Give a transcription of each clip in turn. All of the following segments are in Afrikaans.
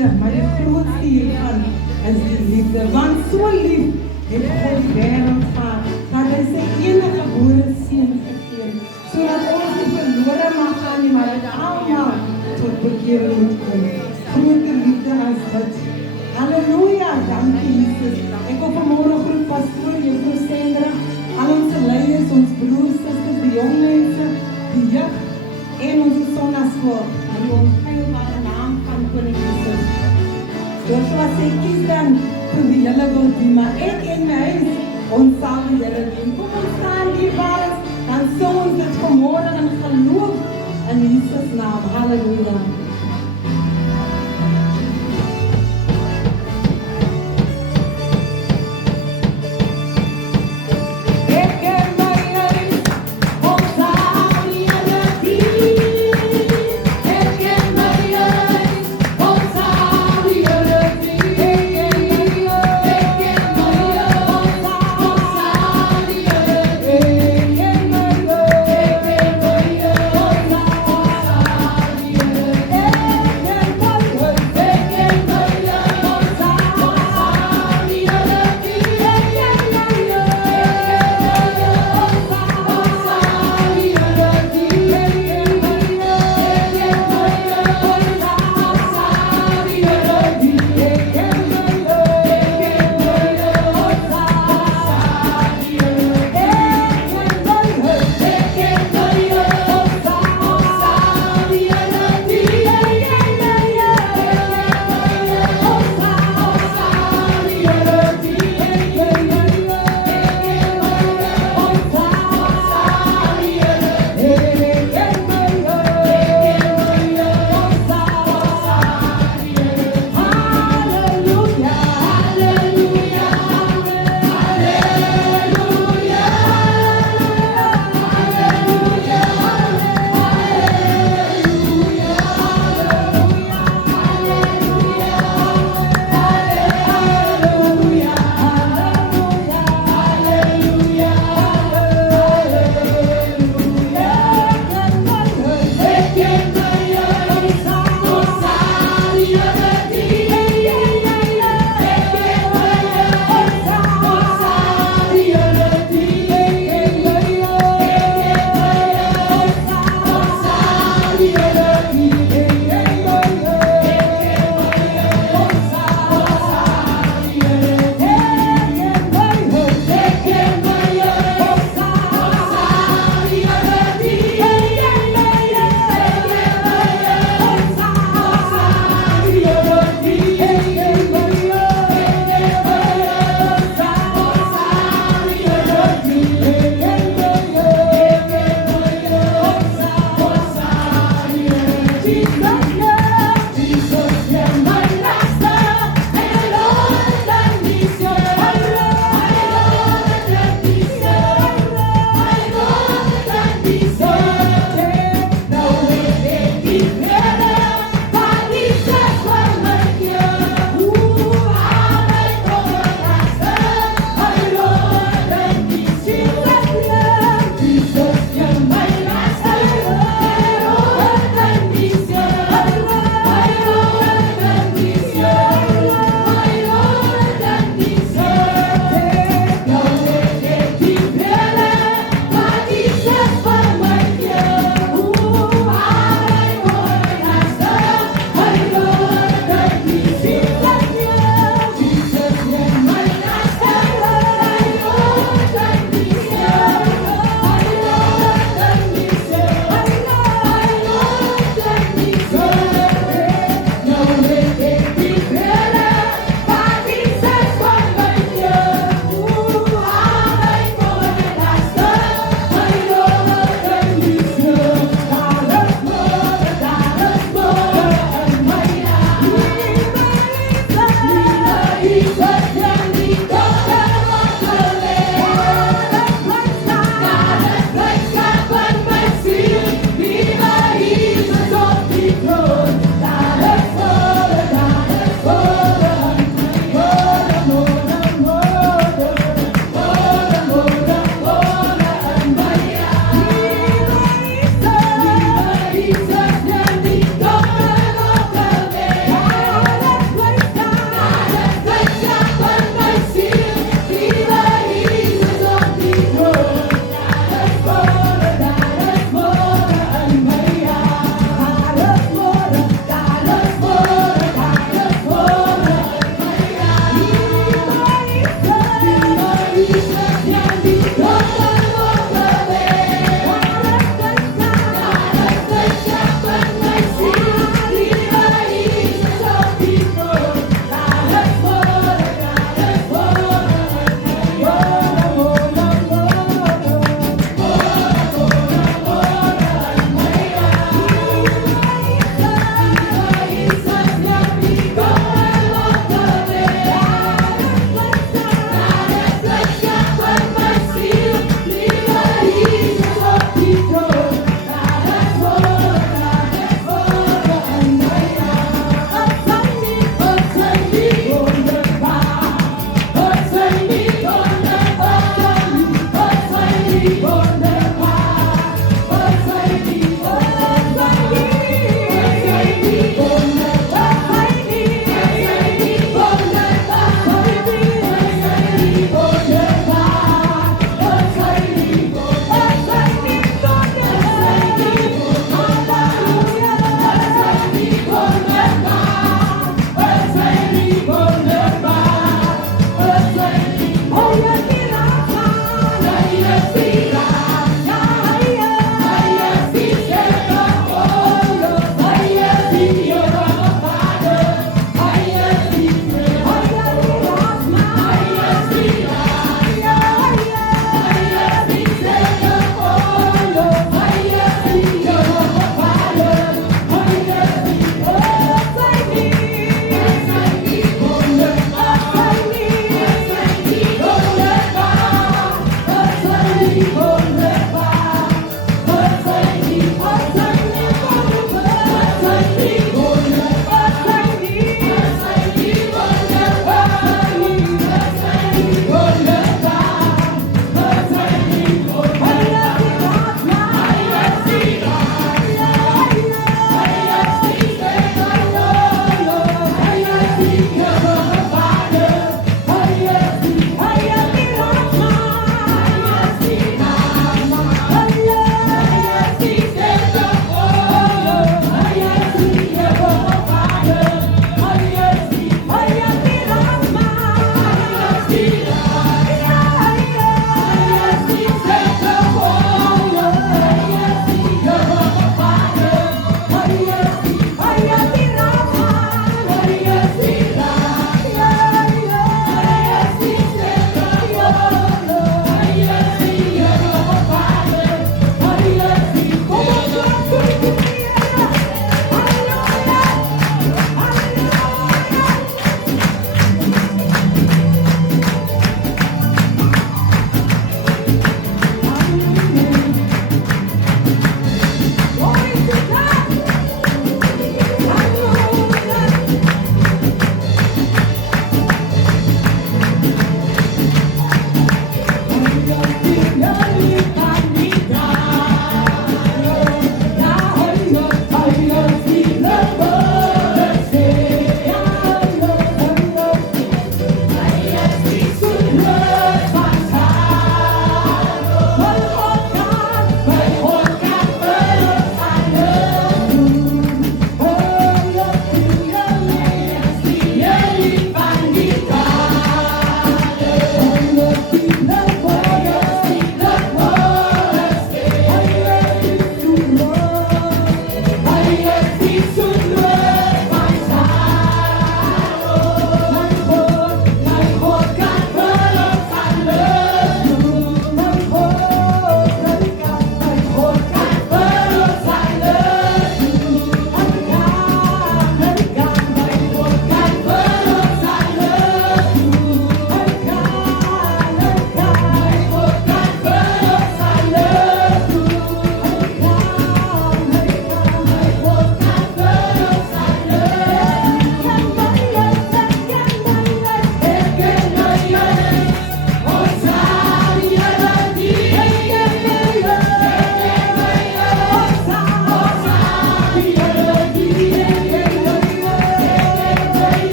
liefde, maar die grootste hiervan is die liefde. Want so lief het God die wêreld gehad, dat hy sy enige gebore seun gegee, sodat ons nie verlore mag gaan nie, maar dat almal tot bekering moet kom. Groter liefde as dit. Halleluja, dankie Jesus. Ek wil vanmorgen groet pastoor, juffrou Sandra, al ons leiers, ons broers, susters, die jong mense, die jeug en onze sondagschool, en die onheilbare naam van Koning Jesus. Joshua sê, kies dan toe wie julle wil doen, maar ek en my huis, ons sal die Here dien. Kom ons staan die baas, dan sing ons dit vanmorgen in geloof in Jesus naam. Halleluja. Hey!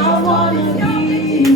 I wanna be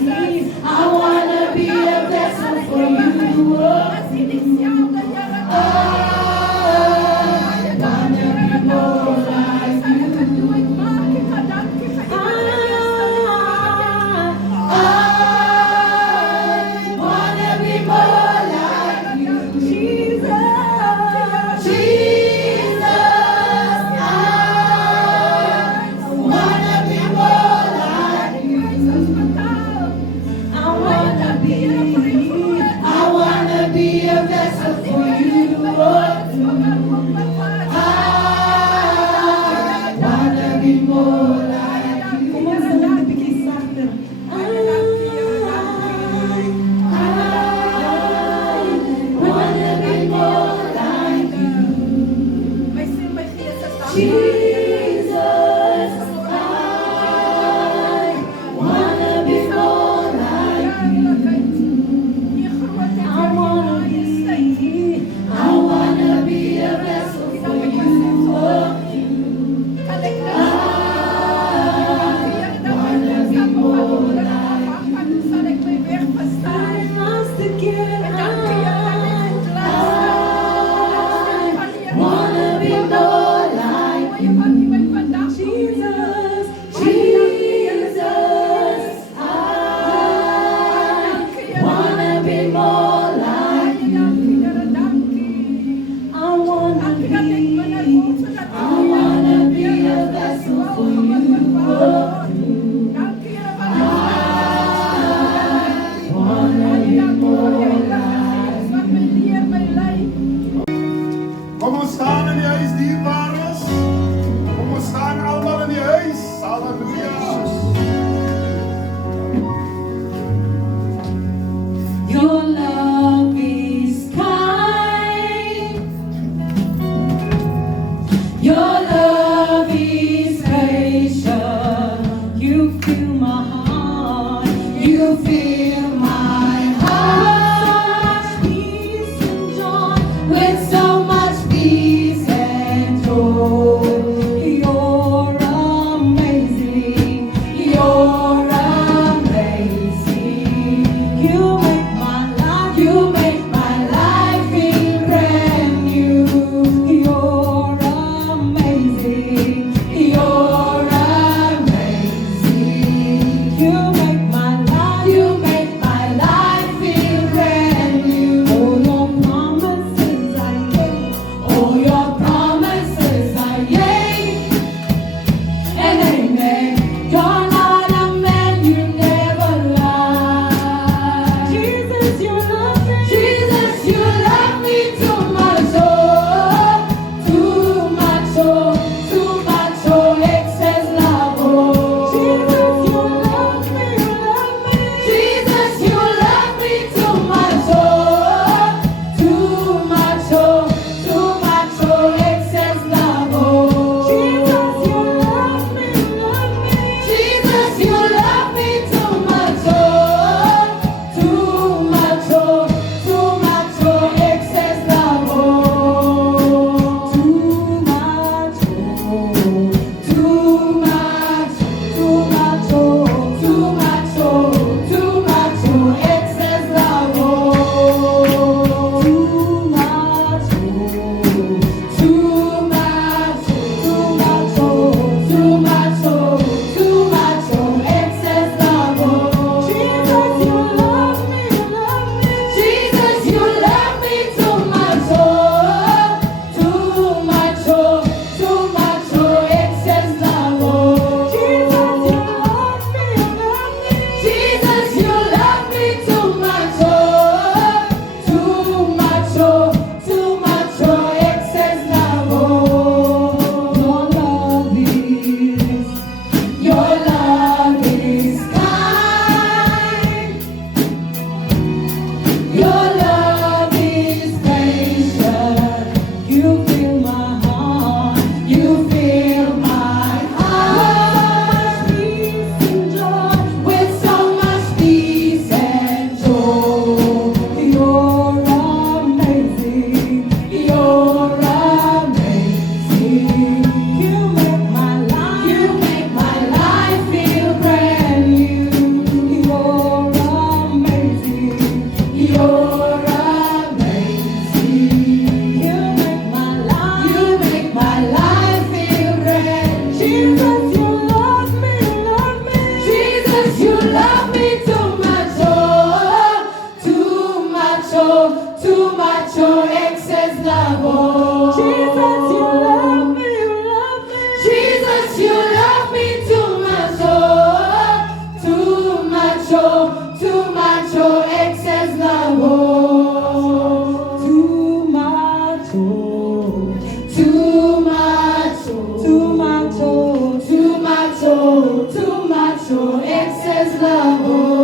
excess love. Oh, too much, oh, too much, oh, too much, oh, too much, oh, too much, oh, excess love. Oh,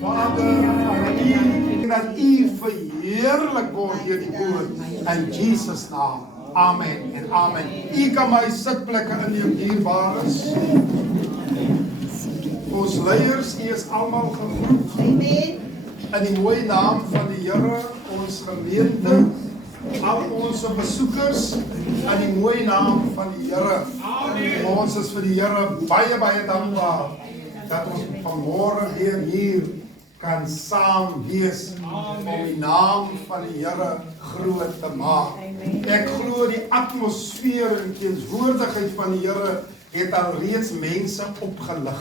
Vader, dat U verheerlik word deur die woord in Jesus naam. Amen en amen. U kan my sitplekke inneem, dierbares. Ons leiers, U is almal gegroet. Amen. In die mooie naam van die Here, ons gemeente, al ons besoekers, in die mooie naam van die Here. Ons is vir die Here baie, baie dankbaar dat ons vanmôre weer hier kan saam wees om die naam van die Here groot te maak. Ek glo die atmosfeer en teenwoordigheid van die Here het al reeds mense opgelig,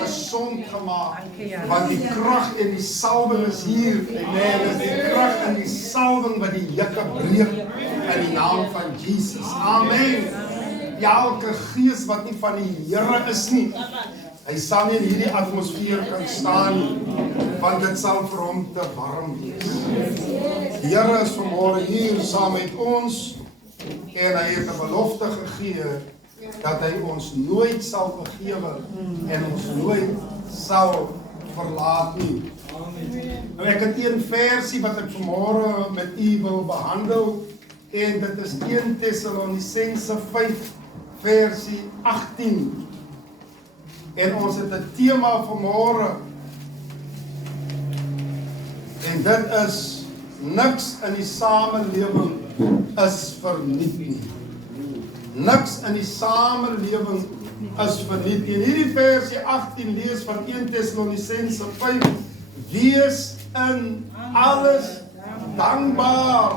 gesond gemaak, want die krag en die salwing is hier. Amen. Is die krag en die salwing wat die jukke breek in die naam van Jesus. Amen. Elke gees wat nie van die Here is nie, hy sal nie in hierdie atmosfeer kan staan nie, want dit sal vir hom te warm wees. Die Here is vanmôre hier saam met ons en hy het 'n belofte gegee dat hy ons nooit sal vergewe en ons nooit sal verlaat nie. Nou ek het een versie wat ek vanmôre met u wil behandel en dit is 1 Tessalonisense 5 versie 18. En ons het 'n tema vanmôre en dit is niks in die samelewing is verniet nie. Niks in die samelewing is verniet nie. In hierdie versie 18 lees van 1 Tessalonisense 5, wees in alles dankbaar,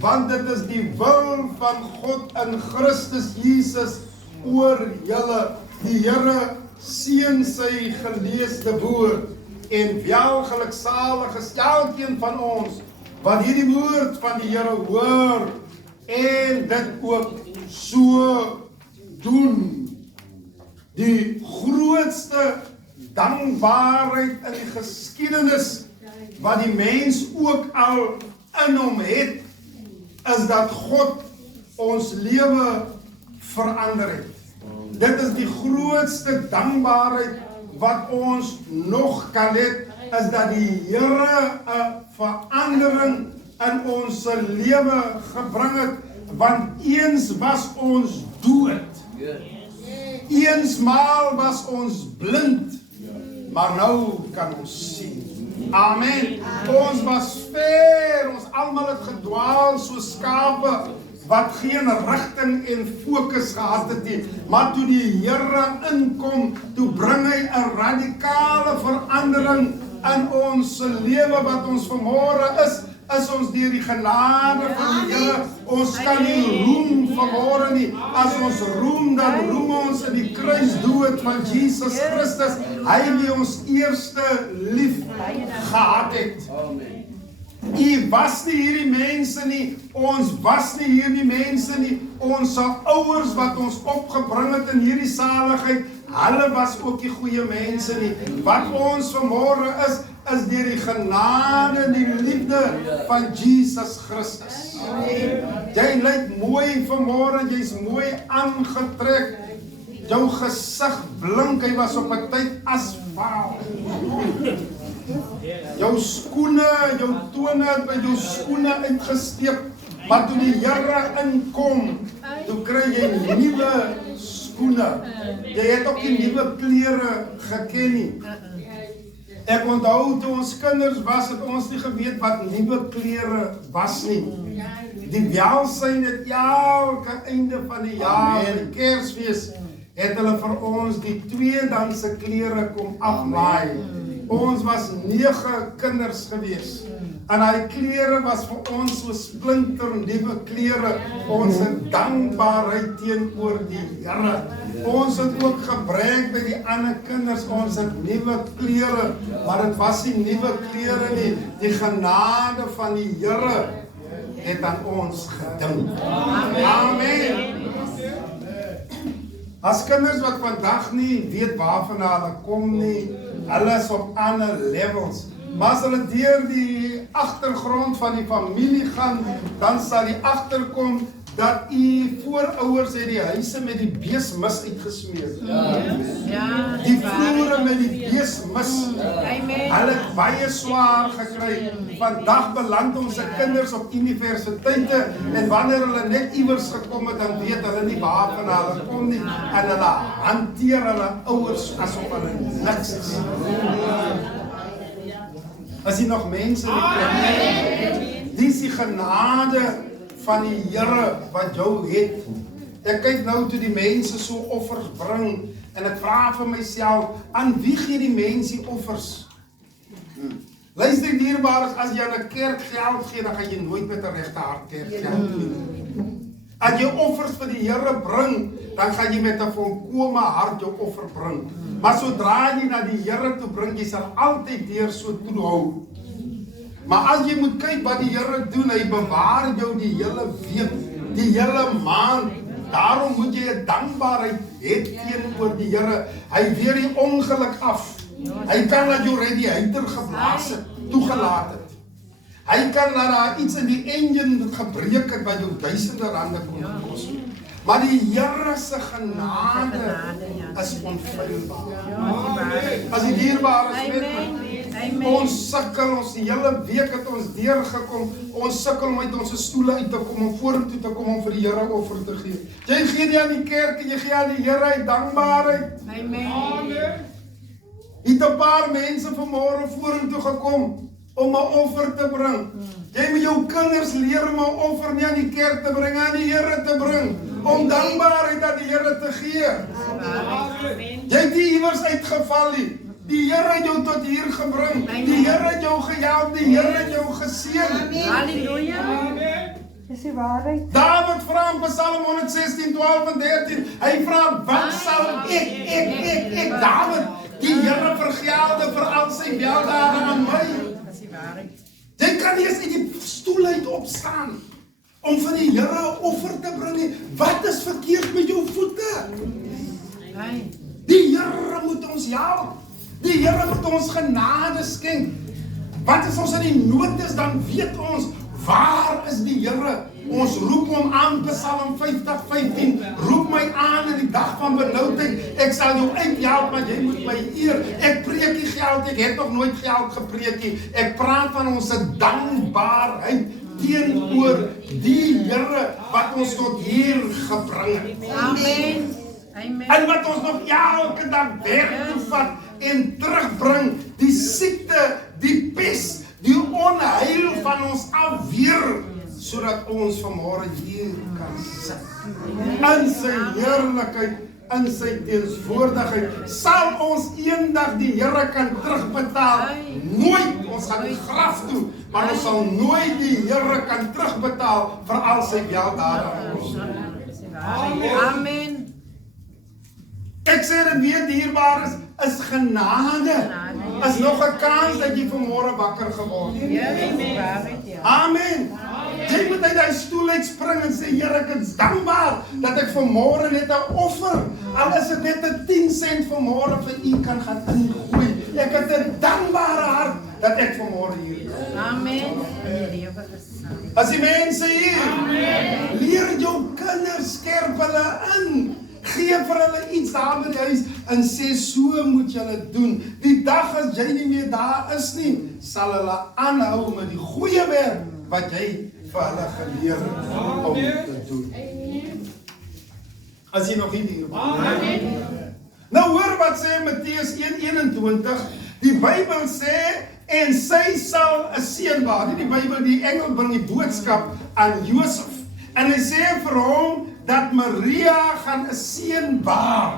want dit is die wil van God in Christus Jesus oor julle. Die Here seën sy geleesde woord en welgeluksalig is elkeen van ons wat hierdie woord van die Here hoor en dit ook so doen. Die grootste dankbaarheid in die geskiedenis wat die mens ook al in hom het, is dat God ons lewe verander het. Dit is die grootste dankbaarheid wat ons nog kan hê, is dat die Here 'n verandering in ons lewe gebring het, want eens was ons dood. Eensmaal was ons blind, maar nou kan ons sien. Amen. Ons was ver, ons almal het gedwaal soos skape wat geen rigting en fokus gehad het nie. Maar toe die Here inkom, toe bring hy 'n radikale verandering in ons lewe wat ons vanmôre is ons deur die genade van die Here. Ons kan nie roem vanmôre nie. As ons roem, dan roem ons in die kruisdood van Jesus Christus. Hy wie ons eerste lief gehad het. U was nie hierdie mense nie, ons was nie hierdie mense nie, ons ouers wat ons opgebring het in hierdie saligheid, hulle was ook die goeie mense nie. Wat ons vanmôre is deur die genade en die liefde van Jesus Christus. Jy lyk mooi vanmôre, jy's mooi aangetrek, jou gesig blink, hy was op 'n tyd asfaal. Jou skoene, jou tone het by jou skoene uitgesteek, maar toe die Here inkom, toe kry jy nuwe skoene. Jy het ook nie nuwe klere geken nie. Ek onthou toe ons kinders was, het ons nie geweet wat nuwe klere was nie. Die welsyn het elke einde van die jaar, en die Kersfees, het hulle vir ons die tweedehandse klere kom aflaai. Ons was 9 kinders gewees. En hy klere was vir ons so splinter nuwe klere. Ons het dankbaarheid teenoor die Here. Ons het ook gebruik by die ander kinders, ons het nuwe klere, maar dit was nie nuwe klere nie. Die genade van die Here het aan ons gedink. Amen. As kinders wat vandag nie weet waarvan hulle kom nie, hulle is op ander levels. Maar as hulle deur die agtergrond van die familie gaan, dan sal die agterkom dat u voorouers het die huise met die beesmis uitgesmeer. Die vloere met die beesmis. Hulle het baie swaar gekry. Vandag beland ons se kinders op universiteite en wanneer hulle net iewers gekom het, dan weet hulle nie waarvan hulle kom nie en hulle hanteer hulle ouers asof hulle niks is. As jy nog mense het, dis die genade van die Here wat jou het. Ek kyk nou toe die mense so offers bring en ek vra vir myself, aan wie gee die mense offers? Luister dierbares, as jy aan 'n kerk geld gee, dan gaan jy nooit met 'n regte hart kerk geld gee. As jy offers vir die Here bring, dan gaan jy met 'n volkome hart jou offer bring. Maar sodra jy na die Here toe bring, jy sal altyd deur so toehou. Maar as jy moet kyk wat die Here doen, hy bewaar jou die hele week, die hele maand. Daarom moet jy 'n dankbaarheid hê teenoor die Here. Hy weer die ongeluk af. Hy kan laat jou radiator geblaas het, toegelaat het. Hy kan laat daar iets in die engine gebreek het wat jou duisende rande kon kos. Maar die Here se genade is onfeilbaar. As die dierbare is, ons sukkel, ons die hele week het ons deurgekom, ons sukkel om uit ons stoele uit te kom, om vorentoe te kom, om vir die Here offer te gee. Jy gee nie aan die kerk en jy gee aan die Here uit dankbaarheid. Amen. Het 'n paar mense vanmôre vorentoe gekom om 'n offer te bring. Jy moet jou kinders leer om 'n offer nie aan die kerk te bring, aan die Here te bring, om dankbaarheid aan die Here te gee. Jy het nie iewers uitgeval nie. Die Here het jou tot hier gebring. Die Here het jou gehelp, die Here het jou geseën. Halleluja. Dis die waarheid. David vra in Psalm 116, 12 en 13. Hy vra, wat sal ek, David, die Here vergelde vir al sy weldade aan my? Jy kan nie eens uit die stoel uit opstaan om vir die Here 'n offer te bring nie. Wat is verkeerd met jou voete? Die Here moet ons help. Die Here moet ons genade skenk. Wat as ons in die nood is, dan weet ons, waar is die Here? Ons roep hom aan, Psalm 50:15. Roep my aan in die dag van benoudheid. Ek sal jou uithelp, maar jy moet my eer. Ek preek nie geld, ek het nog nooit geld gepreek nie. Ek praat van ons dankbaarheid teenoor die Here wat ons tot hier gebring het. Amen. En wat ons nog elke dag werk toe vat en terugbring, die siekte, die pes, die onheil van ons afweer, sodat ons vanmôre hier kan sit. In sy heerlikheid, in sy teenswoordigheid, sal ons eendag die Here kan terugbetaal. Nooit, ons gaan die graf toe, maar ons sal nooit die Here kan terugbetaal vir al sy weldade aan ons. Amen. Ek sê dit weer dierbaar is genade. Is nog 'n kans dat jy vanmôre wakker geword het. Amen. Jy moet uit die stoel uitspring en sê, Here, ek is dankbaar dat ek vanmôre net 'n offer, al is dit net 'n 10 sent vanmôre vir U kan gaan ingooi. Ek het 'n dankbare hart dat ek vanmôre hier is. Amen. As die mense hier, leer jou kinders, skerp hulle in. Gee vir hulle iets daar by die huis en sê, so moet julle doen. Die dag as jy nie meer daar is nie, sal hulle aanhou met die goeie werk wat jy vir hulle geleer het om te doen. As jy nog hier nou hoor wat sê Matteus 1:21, die Bybel sê, en sy sal 'n seun baar. Die Bybel, die engel bring die boodskap aan Josef. En hy sê vir hom, dat Maria gaan 'n seun baar.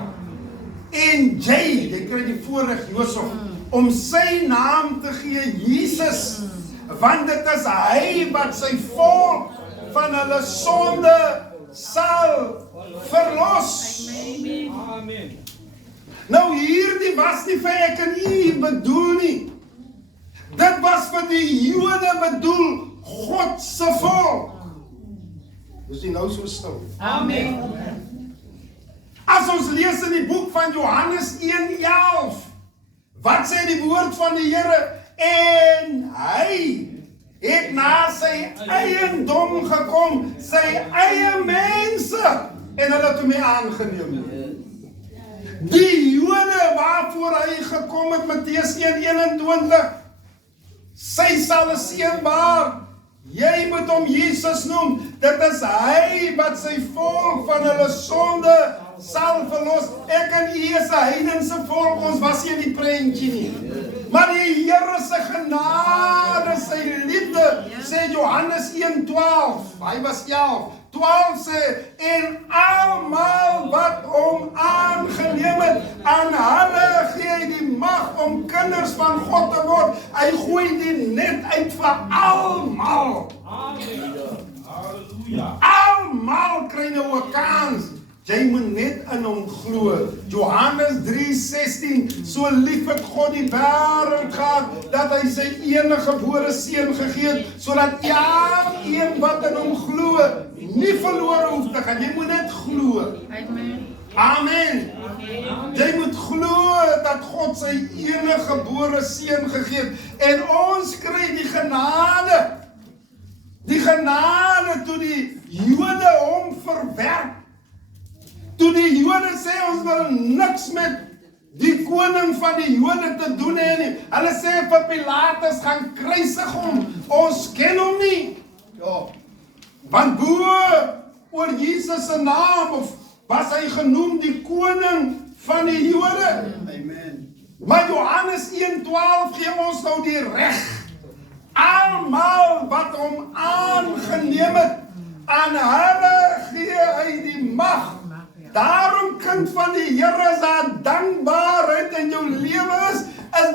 En jy kry die voorreg, Josef, om sy naam te gee Jesus, want dit is hy wat sy volk van hulle sonde sal verlos. Amen. Nou hierdie was nie vir ek en u bedoel nie. Dit was vir die Jode bedoel, God se volk. Is jy nou so stil? Amen. As As ons lees in die boek van Johannes 1:11, wat sê die woord van die Here? En hy het na sy eiendom gekom, sy eie mense, en hulle het hom nie aangeneem. Die Jode waarvoor hy gekom het, Matteus 1:21, sy sal 'n seun baar. Jy moet hom Jesus noem. Dit is hy wat sy volk van hulle sonde sal verlos. Ek en u is 'n heidense volk, ons was nie in die prentjie nie. Maar die Here se genade, sy liefde, sê Johannes 1:12, hy was 11, 12 sê, en almal wat hom aangeneem het, aan hulle gee hy die mag om kinders van God te word. Hy gooi die net uit vir almal. Almal kry nou 'n kans. Jy moet net in hom glo. Johannes 3:16, so lief het God die wêreld gehad, dat hy sy eniggebore seun gegee het, sodat elkeen wat in hom glo, nie verlore hoef te gaan. Jy moet net glo. Amen. Amen. Jy moet glo dat God sy eniggebore seun gegee het, en ons kry die genade. Die genade toe die Jode hom verwerp. Toe die Jode sê ons wil niks met die koning van die Jode te doen hê nie. Hulle sê vir Pilatus, gaan kruisig hom. Ons ken hom nie. Ja. Want oor Jesus se naam of was hy genoem die koning van die Jode. Amen. Maar Johannes 1:12 gee ons nou die reg. Almal wat hom aangeneem het, aan hulle gee hy die mag. Daarom, kind van die Here, is daar dankbaarheid in jou lewe is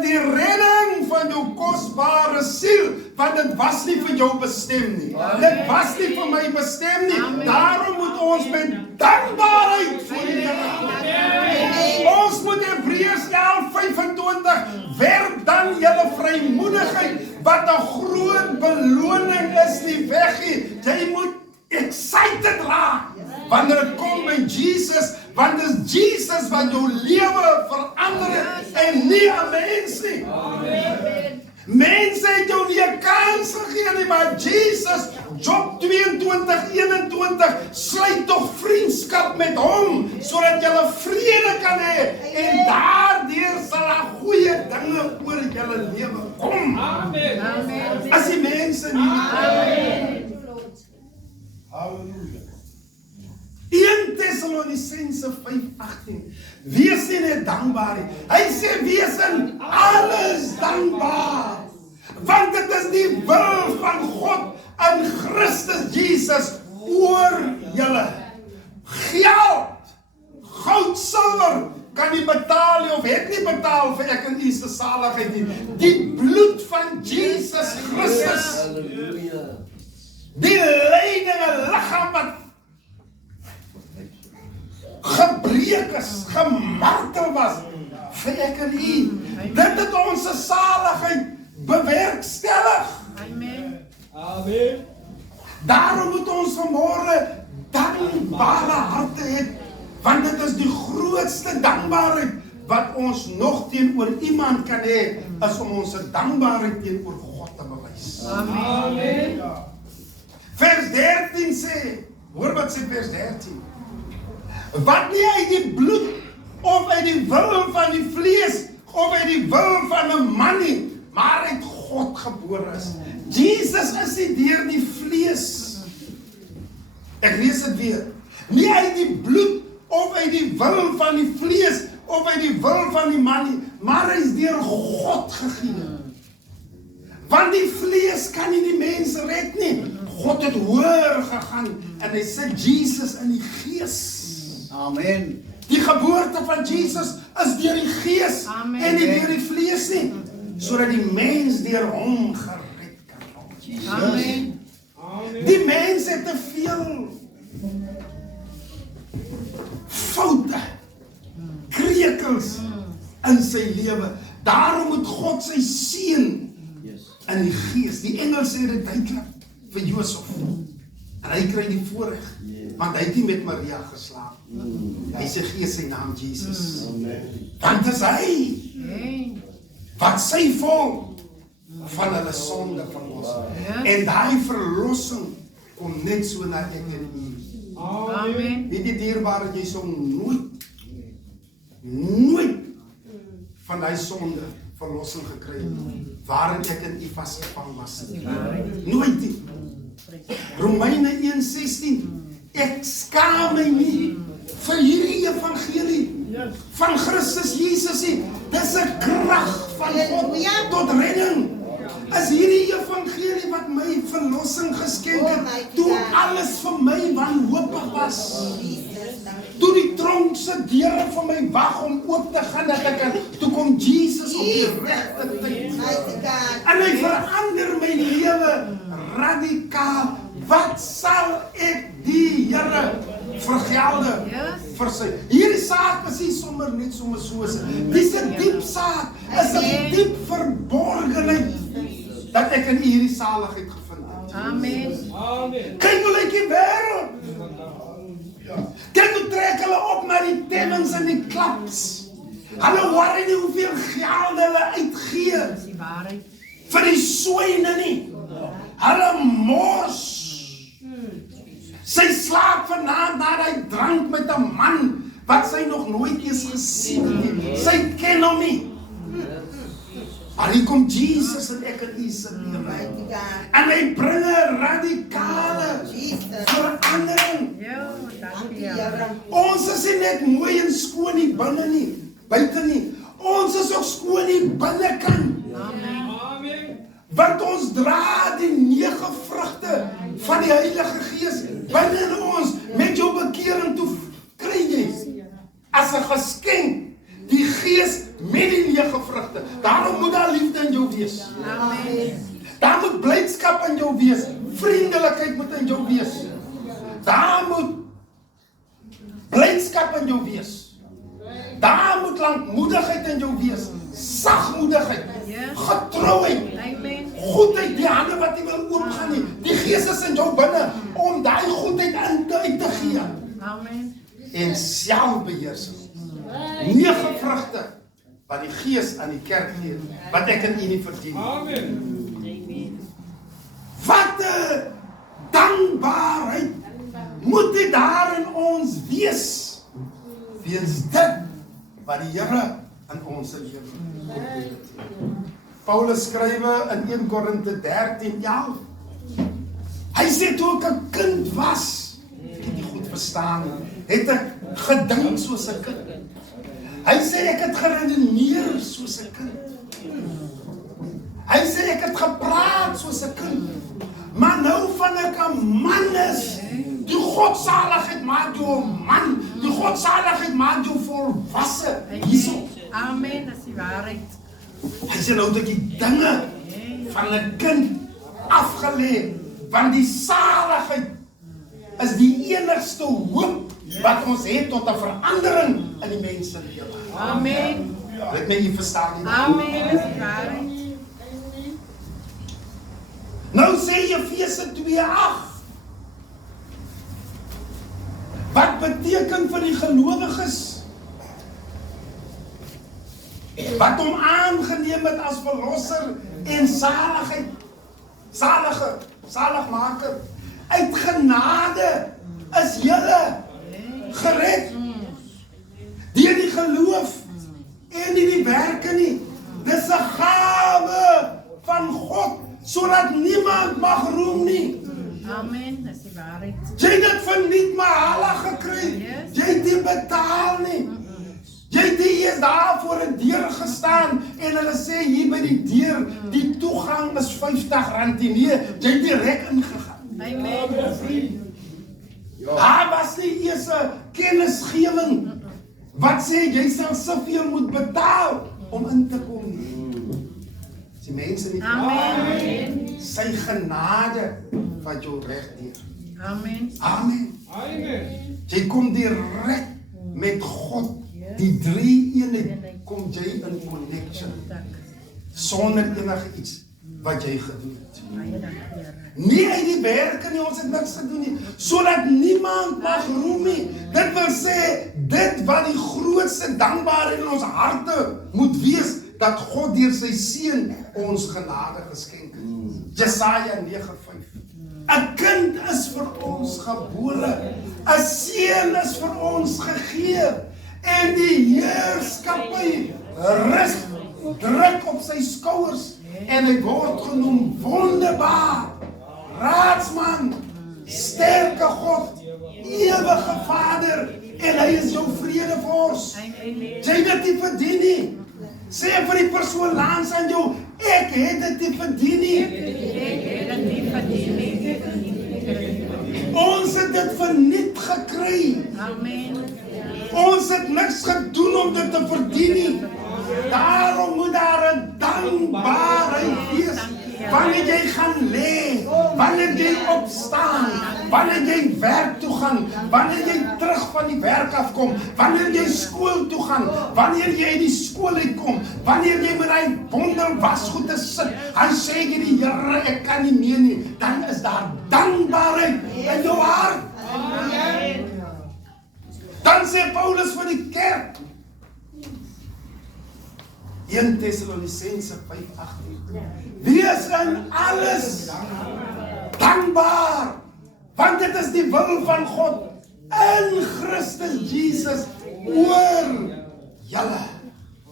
die redding van jou kosbare siel, want dit was nie vir jou bestem nie. Dit was nie vir my bestem nie. Daarom moet ons met dankbaarheid voor die Here. Ons moet Hebreërs 11:25, werk dan julle vrymoedigheid, wat 'n groot beloning is nie weggee. Jy moet excited raak wanneer dit kom by Jesus, want dit is Jesus wat jou lewe verander het en nie 'n mens nie. Mense het jou nie 'n kans gegee nie, maar Jesus, Job 22:21, sluit tog vriendskap met hom, sodat jy vrede kan hê, en daardeur sal daar goeie dinge oor julle lewe kom. Amen. As die mense nie. Amen. Halleluja. 1 Tessalonisense 5:18. Wees nie net dankbaar nie. Hy sê wees in alles dankbaar. Want dit is die wil van God in Christus Jesus oor julle. Geld, goud, silwer kan nie betaal nie, of het nie betaal vir ek en u se saligheid nie. Die bloed van Jesus Christus. Die lydende liggaam wat gebreek is, gemartel was, vir ek en u. Dit het ons saligheid bewerkstellig. Amen. Amen. Daarom moet ons vanmôre dankbare harte hê, want dit is die grootste dankbaarheid wat ons nog teenoor iemand kan hê, is om ons dankbaarheid teenoor God te bewys. Amen. Vers 13 sê, hoor wat sê vers 13. Wat nie uit die bloed, of uit die wil van die vlees, of uit die wil van 'n man nie, maar uit God gebore is. Jesus is nie deur die vlees. Ek lees dit weer. Nie uit die bloed, of uit die wil van die vlees, of uit die wil van die man nie, maar hy is deur God gegee. Want die vlees kan nie die mens red nie. God het hoër gegaan, en hy sit Jesus in die gees. Amen. Die geboorte van Jesus is deur die gees, en nie deur die vlees nie, sodat die mens deur hom gered kan word. Amen. Die mens het te veel foute, krekels in sy lewe. Daarom moet God sy seun in die gees. Die engel sê dit duidelik vir Josef. En hy kry die voorreg, want hy het nie met Maria geslaap. Hy sê gee sy naam Jesus. Want is hy wat sy volk van hulle sonde verlos. En daai verlossing kom net so na ek en u. Amen. Weet jy dierbare, jy sal nooit van daai sonde verlossing gekry waarin ek en u vasgevang was. Nooit nie. Romeine 1:16. Ek skaam my nie vir hierdie evangelie van Christus Jesus nie. Dis 'n krag van God tot redding. Is hierdie evangelie wat my verlossing geskenk het, toe alles vir my wanhoopig was. Toe die tronk se deure vir my wag om oop te gaan, dat ek kan, toe kom Jesus op die regte tyd. En hy verander my lewe radikaal. Wat sal ek die Here vergelde vir sy? Hierdie saak is nie sommer net sommer soos. Dis 'n diep saak, is 'n diep verborgenheid dat ek in hierdie saligheid gevind het. Amen. Kyk hoe lyk die wêreld. Kyk hoe trek hulle op na die temmings en die klaps. Hulle worry nie hoeveel geld hulle uitgee Dis die waarheid. vir die swyne nie. Hulle mors. Sy slaap vanaand na die drank met 'n man wat sy nog nooit eens gesien het nie. Sy ken hom nie. Maar hier kom Jesus en ek en u se lewe. En hy bring 'n radikale verandering. Ja, dankie Here. Ons is nie net mooi en skoon nie binne nie, buite nie. Ons is ook skoon nie binnekant. Amen. Want ons dra die 9 vrugte van die Heilige Gees binne in ons. Met jou bekering toe kry jy as 'n geskenk die Gees met die 9 vrugte. Daarom moet daar liefde in jou wees. Amen. Daar moet blydskap in jou wees. Vriendelikheid moet in jou wees. Daar moet blydskap in jou wees. Daar moet lankmoedigheid in jou wees. Sagmoedigheid. Getrouheid. Amen. Goedheid, die hande wat nie wil oopgaan nie. Die Gees is in jou binne om daai goedheid uit te gee. Amen. En selfbeheersing. 9 vrugte wat die Gees aan die kerk gee, wat ek en u nie verdien. Amen. Wat 'n dankbaarheid moet dit daar in ons wees. Weens dit wat die Here in ons lewe doen. Paulus skrywe in 1 Korinte 13:11. Hy sê toe ek 'n kind was, ek het nie goed verstaan nie, het ek gedink soos 'n kind. Hy sê ek het geredeneer soos 'n kind. Hy sê ek het gepraat soos 'n kind. Maar nou van ek 'n man is, die godsaligheid maak jou 'n man. Die godsaligheid maak jou volwasse. Hierso. Amen, dis die waarheid. Hy sê nou dat die dinge van 'n kind afgelê, want die saligheid is die enigste hoop wat ons het tot 'n verandering in die mens se lewe. Amen. Ek weet jy verstaan nie. Amen, dis die waarheid. Nou sê Efese 2:8. Wat beteken vir die gelowiges wat hom aangeneem het as verlosser en zaligmaker. Uit genade is julle gered deur die geloof en nie die werke nie. Dis 'n gawe van God sodat niemand mag roem nie. Amen, dis die waarheid. Jy het dit verniet maar gekry. Jy het nie betaal nie. Jy het eers daar voor 'n deur gestaan en hulle sê hier by die deur, die toegang is R50 nie. Nee, jy het direk ingegaan. Amen. Daar was nie eers 'n kennisgewing wat sê jy sal soveel moet betaal om in te kom nie. Dis die mense nie. Amen. Sy genade wat jou regdeur. Amen. Amen. Jy kom direk met God. Die drie eenheid kom jy in connection. Sonder enige iets wat jy gedoen het. Baie dankie, Here. Nie uit die werke nie, ons het niks gedoen nie, sodat niemand mag roem nie. Dit wil sê, dit wat die grootste dankbaarheid in ons harte moet wees, dat God deur sy seun ons genade geskenk het. Jesaja 9:5. 'n kind is vir ons gebore, 'n seun is vir ons gegee, en die heerskappy rus druk op sy skouers, en hy word genoem wonderbaar, raadsman, sterke God, ewige Vader, en hy is jou vredevors. Jy het dit nie verdien nie. Sê vir die persoon langs aan jou, ek het dit nie verdien nie. Ons het dit verniet gekry. Amen. Ons het niks gedoen om dit te verdien nie. Daarom moet daar 'n dankbaarheid wees. Wanneer jy gaan lê, wanneer jy opstaan, wanneer jy werk toe gaan, wanneer jy terug van die werk afkom, wanneer jy skool toe gaan, wanneer jy uit die skool uitkom, wanneer jy met daai bondel wasgoed te sit, dan sê jy die Here, ek kan nie meer nie, dan is daar dankbaarheid in jou hart. Dan sê Paulus vir die kerk, 1 Tessalonisense 5:18. Wees in alles dankbaar, want dit is die wil van God in Christus Jesus oor julle.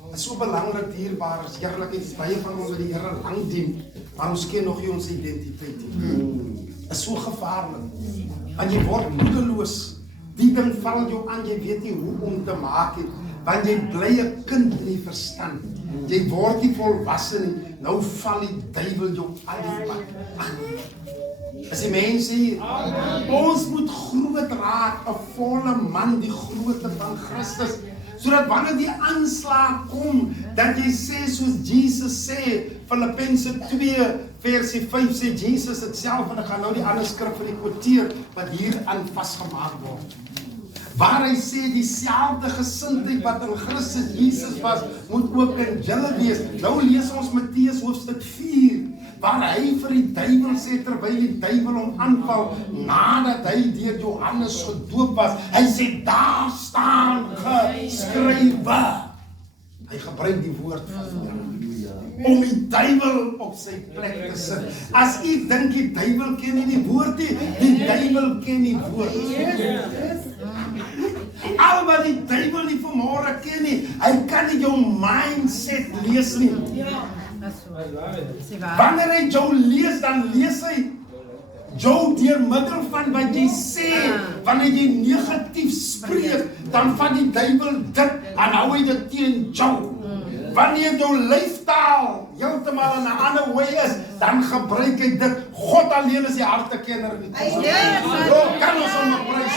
Dit is so belangrik, dierbaar, is eerlikheid, is baie van ons wat die Here lank dien, maar ons ken nog nie ons identiteit nie. Is so gevaarlik, want jy word moedeloos. Die ding val jou aan, jy weet nie hoe om te maak het, want jy bly 'n kind in die verstand. Jy word nie volwasse nie, nou val die duiwel jou al die pad aan. As die mense hier, ons moet groot raak, 'n volle man, die grootte van Christus, sodat wanneer die aanslag kom, dat jy sê soos Jesus sê, Filippense 2 versie 5 sê Jesus het self, en ek gaan nou die ander skrif vir die kwartier, wat hier aan vasgemaak word. Waar hy sê, dieselfde gesindheid wat in Christus Jesus was, moet ook in julle wees. Nou lees ons Matteus hoofstuk 4, waar hy vir die duiwel sê, terwyl die duiwel hom aanval, nadat hy deur Johannes gedoop was, hy sê, daar staan geskrywe. Hy gebruik die woord van Here, om die duiwel op sy plek te sit. As u dink die duiwel ken nie die woord nie, die duiwel ken die woord. Al wat die duiwel nie vanmôre ken nie, hy kan nie jou mindset lees nie. Wanneer hy jou lees, dan lees hy jou deur middel van wat jy sê. Wanneer jy negatief spreek, dan vat die duiwel dit en hou hy dit teen jou. Wanneer jou lyfstaal heeltemal in 'n ander way is, dan gebruik hy dit. God alleen is die hartekenner. Kan ons hom prys.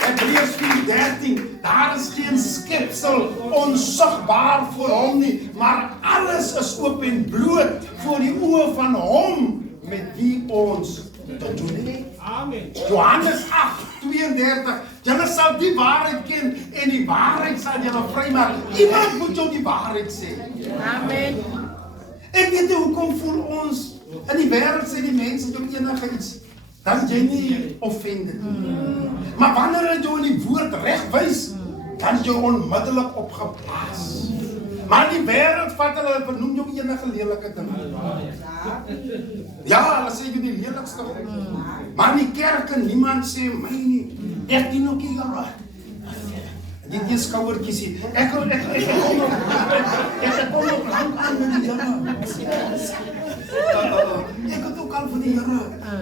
Hebreërs 4:13, daar is geen skepsel onsigbaar voor hom nie, maar alles is oop en bloot voor die oë van hom met wie ons te doen het. Amen. Johannes 8:32, julle sal die waarheid ken en die waarheid sal julle vrymaak. Iemand moet jou die waarheid sê. Amen. Ek weet nie hoekom voel ons in die wêreld sê die mense doen enige iets, dan jy nie offended. Maar wanneer hy jou in die woord regwys, dan jy onmiddellik opgeplaas. Maar die wêreld vat hulle benoem jou enige lelike ding. Ja, hulle sê jy die lelikste goed. Maar in die kerk en niemand sê my nie. Ek dien ook hier. Die skouertjies hier. Ek kom op lank aan met die Here. Ek het ook al vir die Here.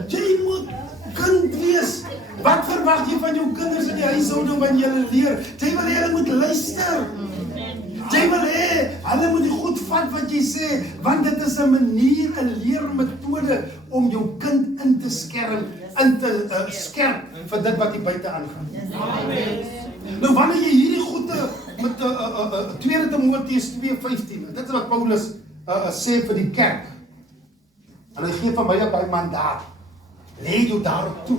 Jy moet kind wees. Wat verwag jy van jou kinders in die huishouding wanneer jy hulle leer? Jy wil hulle moet luister. Jy wil hê, hulle moet die goed vat wat jy sê, want dit is 'n manier, 'n leermetode om jou kind in te skerp vir dit wat hier buite aangaan. Nou wanneer jy hierdie goede met 2 Timoteus 2:15, dit is wat Paulus sê vir die kerk. En hy gee vir my 'n mandaat. lê jou daarop toe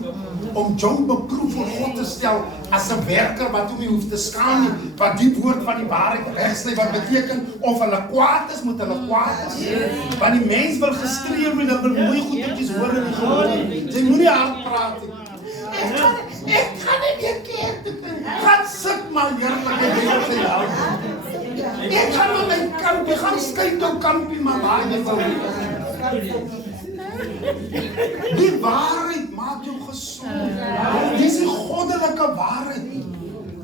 om jou beproef voor God te stel as 'n werker wat hom nie hoef te skaam nie, wat die woord van die waarheid regsny, wat beteken of hulle kwaad is, moet hulle kwaad is. Want die mens wil gestreef en hulle wil mooi goedetjies hoor in die gehoor. Sy moenie hard praat nie. Ek gaan nie meer kerk toe kom. Gaan sit maar heerlik en jy sê nou. Ek gaan met my kampie, gaan skyn jou kampie maar waar jy wil. Die waarheid maak jou gesond. Dis die goddelike waarheid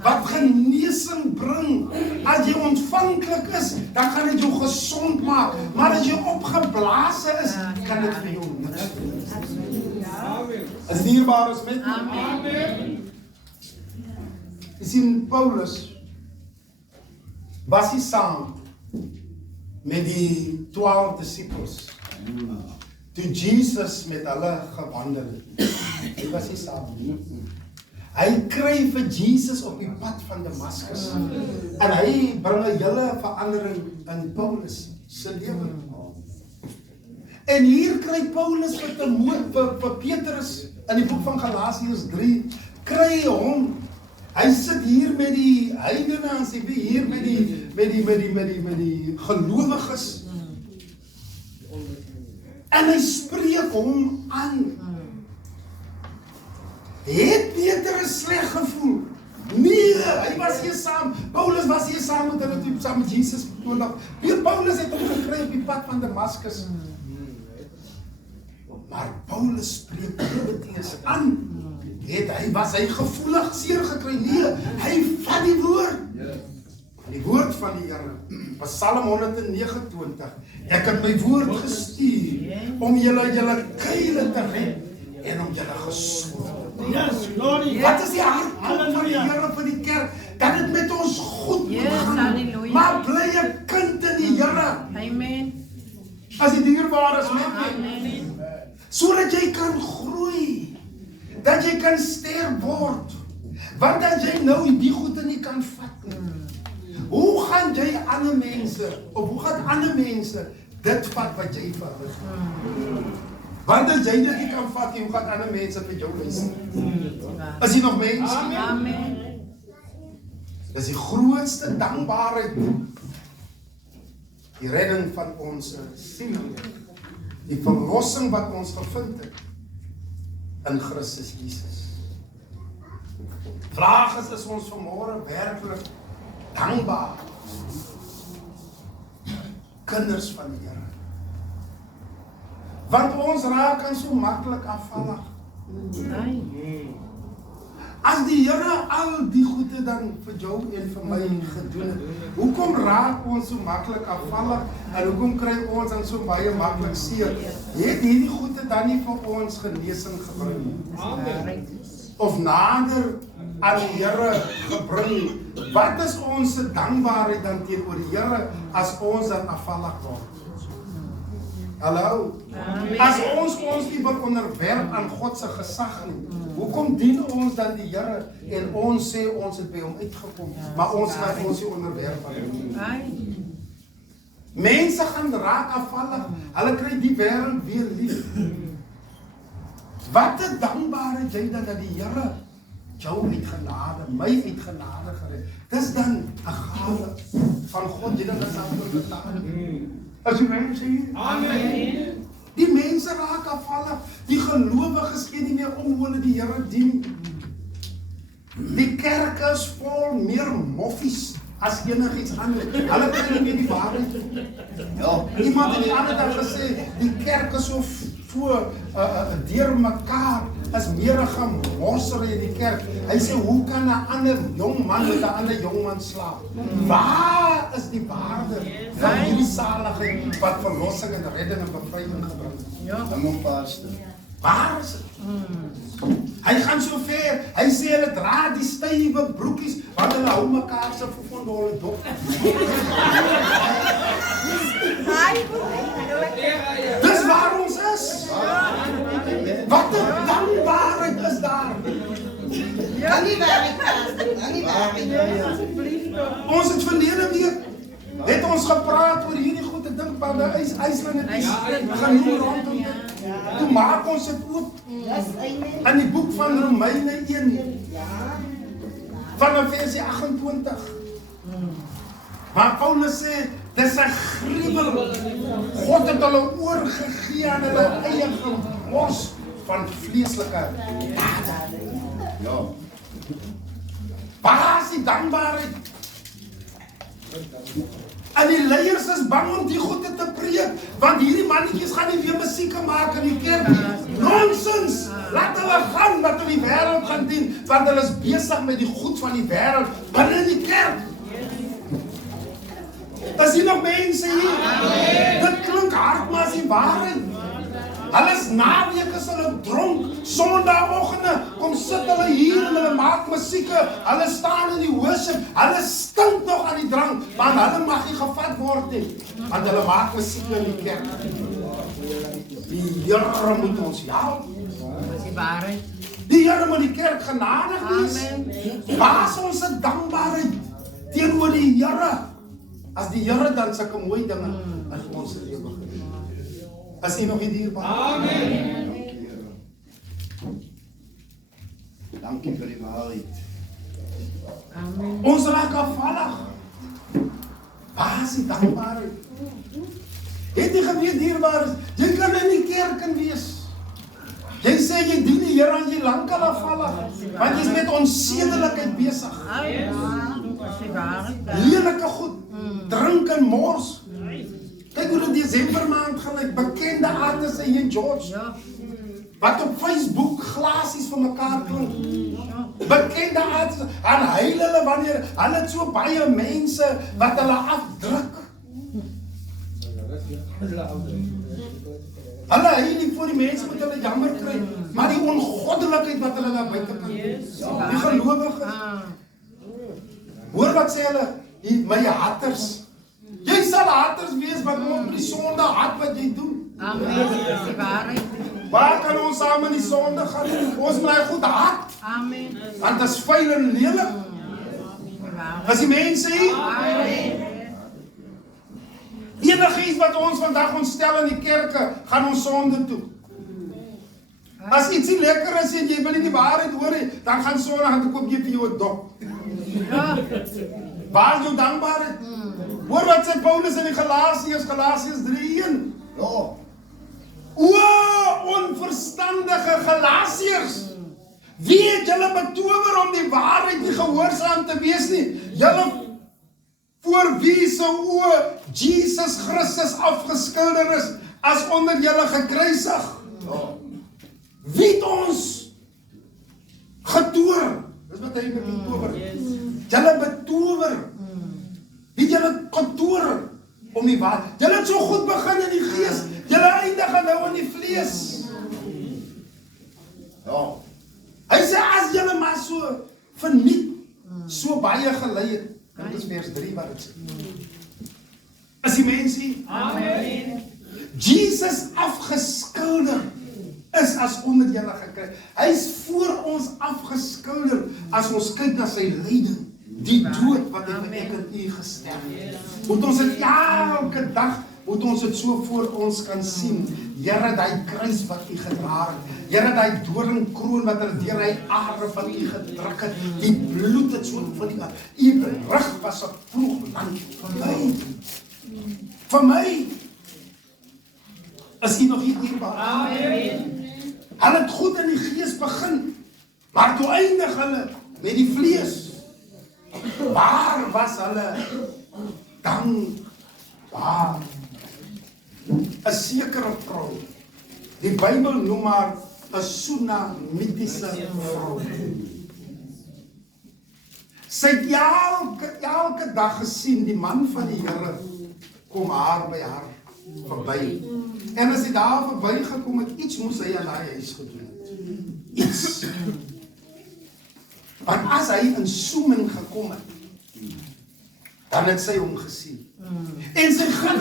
wat genesing bring. As jy ontvanklik is, dan gaan dit jou gesond maak. Maar as jy opgeblaas is, kan dit vir jou niks doen. As dierbaar is met my. Jy sien, Paulus was hy saam met die 12 disippels. Toe Jesus met hulle gewandel het. Hy was hy saam. Hy kry vir Jesus op die pad van Damaskus. En hy bring 'n hele verandering in Paulus se lewe. En hier kry Paulus vir Petrus in die boek van Galasiërs 3, kry hom. Hy sit hier met die heidene, en hy weer hier met die gelowiges. En hy spreek hom aan. Het Petrus sleg gevoel? Nee, hy was hier saam. Paulus was hier saam met hulle toe, saam met Jesus. Paulus het hom gekry op die pad van Damaskus. Maar Paulus spreek Timoteus aan. Was hy gevoelig seer gekry? Nee, hy vat die woord. Die woord van die Here. Psalm 129. Ek het my woord gestuur om julle kuile te red en om julle gesond te maak. Wat is die hartklop van die Here vir die kerk? Dat dit met ons goed moet gaan. Maar bly 'n kind in die Here. Amen. As die dierbaar is met my. Sodat jy kan groei. Dat jy kan sterk word. Want as jy nou die goede nie kan vat nie. Hoe gaan jy ander mense, of hoe gaan ander mense dit vat wat jy vir hulle vat? Want as jy dit nie kan vat, hoe gaan ander mense met jou luister? Is jy nog mens? Amen. Dis die grootste dankbaarheid. Die redding van ons siel. Die verlossing wat ons gevind het in Christus Jesus. Vraag is ons vanmôre werklik dankbaar? Kinders van die Here. Want ons raak aan so maklik afvallig. As die Here al die goede dan vir jou en vir my gedoen het, hoekom raak ons so maklik afvallig en hoekom kry ons dan so baie maklik seer? Het hierdie goede dan nie vir ons genesing gebring? Of nader aan die Here gebring? Wat is ons dankbaarheid dan teenoor die Here as ons dan afvallig word? Hallo? As ons nie wil onderwerp aan God se gesag nie, hoekom dien ons dan die Here en ons sê ons het by hom uitgekom, maar ons laat ons nie onderwerp aan hom. Mense gaan raak afvallig, hulle kry die wêreld weer lief. Wat 'n dankbaarheid jy dan dat die Here jou uit genade, my uit genade gered. Dis dan 'n gawe van God, jy dan sal betaal. As jy mens sê, amen. Die mense raak afvallig, die gelowiges gee nie meer om hoe hulle die Here dien. Die kerk is vol meer moffies as enigiets anders. Hulle kry nie die waarheid. Ja, iemand het die ander dag gesê, die kerk is so deur mekaar as meer 'n gemosser in die kerk. Hy sê, hoe kan 'n ander jong man met 'n ander jong man slaap? Waar is die waarde van hierdie saligheid wat verlossing en redding en bevryding gebring? Ja, kom vaste. Waar is dit? Hy gaan so ver. Hy sê hulle dra die stywe broekies want hulle hou mekaar se verfondolle dop. Dis waar ons is. Wat 'n dankbaarheid is daar. Kan nie werk Ons het verlede week het ons gepraat oor hierdie goed. Ek dink by die IJsland het genoem rondom dit. Toe maak ons dit oop in die boek van Romeine 1 vanaf versie 28. Maar Paulus sê, dis 'n gruwel. God het hulle oorgegee aan hulle eie gemors van vleeslike dade. Ja. Waar is die dankbaarheid? En die leiers is bang om die goede te preek, want hierdie mannetjies gaan nie weer musiek maak in die kerk nie. Nonsens! Laat hulle gaan, wat hulle die wêreld gaan dien, want hulle is besig met die goed van die wêreld binne in die kerk. Is hier nog mense hier? Dit klink hard, maar is die waarheid. Hulle is naweek, is hulle dronk, sondagoggende, kom sit hulle hier en hulle maak musieke, hulle staan in die worship, hulle stink nog aan die drank, maar hulle mag nie gevat word nie, want hulle maak musieke in die kerk. Die Here moet ons help. Dat is die waarheid. Die Here moet die kerk genadig wees. Waar is ons dankbaarheid teenoor die Here? As die Here dan sulke mooi dinge in ons lewe gedoen. As jy nog nie dierbaar. Amen. Dankie vir die waarheid. Amen. Ons raak afvallig. Waar is die dankbaarheid? Het jy geweet dierbaar is? Jy kan in die kerk in wees. Jy sê jy dien die Here en jy lankal afvallig. Want jy is met onsedelikheid besig. Dat is die waarheid. Lelike goed. Drink en mors. Kyk hoe dit Desember maand gelyk, bekende artiste in George. Ja. Wat op Facebook glasies vir mekaar klink. Bekende artiste, en huil hulle wanneer hulle het so baie mense wat hulle afdruk. Hulle huil nie voor die mense met hulle jammer kry, maar die ongoddelikheid wat hulle daar buite kan doen. Die gelowiges. Hoor wat sê hulle, my haters. Jy sal haters wees wat op die sonde hat wat jy doen. Amen. Dat is die waarheid. Waar kan ons saam in die sonde gaan? Ons bly goed hat. Amen. Want dit is vuil en lelik. As die mense hier, enigiets wat ons vandag ontstel in die kerke, gaan ons sonde toe. As iets nie lekker is en jy wil nie die waarheid hoor nie, dan gaan sonde, dan koop jy vir jou 'n dop. Waar is jou dankbaarheid? Hoor wat sê Paulus in die Galasiërs 3:1. Ja. O, onverstandige Galasiërs! Wie het julle betower om die waarheid nie gehoorsaam te wees nie? Julle voor wie se oë Jesus Christus afgeskilder is as onder julle gekruisig. Wie het ons getower? Dis wat hy met betower. Julle betower. Wie julle kantoor om die waarheid. Julle het so goed begin in die gees. Julle eindig nou in die vlees. Ja. Hy sê as julle maar so verniet, so baie gelei het. Dit is vers 3 wat dit sê. As die mense, amen. Jesus afgeskilder is as onder julle gekry. Hy is voor ons afgeskilder as ons kyk na sy lyding. Die dood wat hy vir ek en u gesterf het. Moet ons dit elke dag, moet ons dit so voor ons kan sien. Here, daai kruis wat u gedra het. Here, daai doringkroon wat deur hy are wat u gedruk het. Die bloed het so van die u rug was 'n ploegland vir my. Vir my. Is u nog hier dierbaar? Amen. Hulle het goed in die gees begin, maar toe eindig hulle met die vlees. Waar was hulle dankbaar? 'n sekere vrou. Die Bybel noem haar 'n sunamitiese vrou. Sy het elke dag gesien die man van die Here kom haar by haar verby. En as hy daar verby gekom het, iets moes hy aan haar huis gedoen het. Iets. Want as hy in soeming gekom het, dan het sy hom gesien. En sy gaan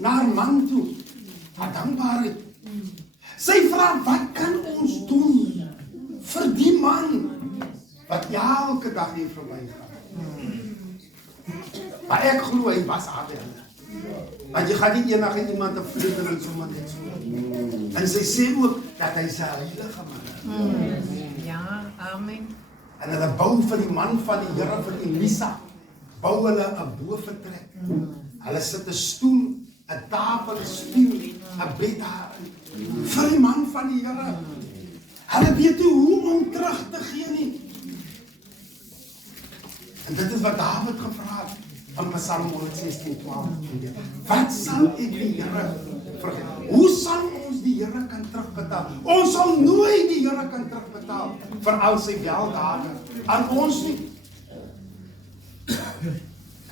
na haar man toe. Haar dankbaarheid. Sy vra, wat kan ons doen vir die man wat elke dag hier verby gaan? Maar ek glo hy was haar. Want jy gaan nie enige iemand 'n vledeling sommer net so. En sy sê ook dat hy sy heilige man is. Ja, amen. En hulle bou vir die man van die Here, vir Elisa, bou hulle 'n boefretrek. Hulle sit 'n stoel, 'n tafel, 'n spieël, 'n bed daar vir die man van die Here. Hulle weet nie hoe om terug te gee nie. En dit is wat Dawid gevra het van Psalm 116:12. Wat sal ek die Here vergeet? Hoe sal ons die Here kan terugbetaal? Ons sal nooit die Here kan terugbetaal vir al sy weldade aan ons nie.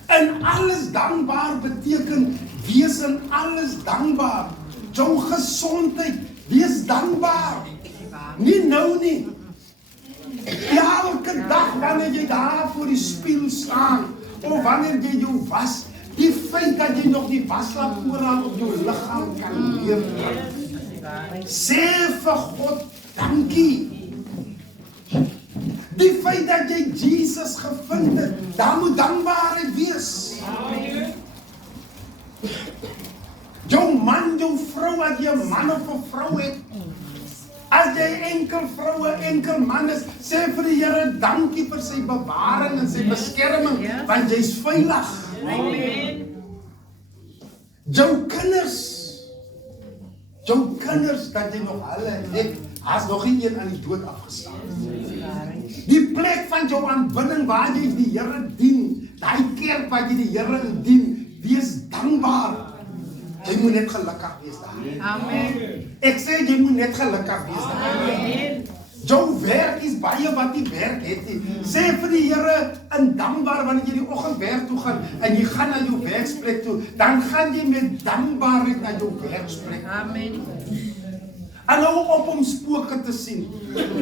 En alles dankbaar beteken wees in alles dankbaar. Jou gesondheid, wees dankbaar. Nie nou nie. Elke dag wanneer jy daar voor die spieël staan, of wanneer jy jou was, die feit dat jy nog die waslap oral op jou liggaam kan leef. Sê vir God dankie. Die feit dat jy Jesus gevind het, daar moet dankbaarheid wees. Jou man, jou vrou, as jy 'n man of 'n vrou het, as jy enkel vrou, enkel man is, sê vir die Here dankie vir sy bewaring en sy beskerming, want jy's veilig. Amen. Jou kinders dat jy nog hulle het, as nog nie een aan die dood afgestaan. Die plek van jou aanbidding waar jy die Here dien, daai kerk waar jy die Here dien, wees dankbaar. Jy moet net gelukkig wees daar. Amen. Ek sê jy moet net gelukkig wees daar. Amen. Jou werk is baie wat die werk het nie. Sê vir die Here in dankbaar wanneer jy die oggend werk toe gaan en jy gaan na jou werksplek toe, dan gaan jy met dankbaarheid na jou werksplek. Amen. En hou op om spooke te sien.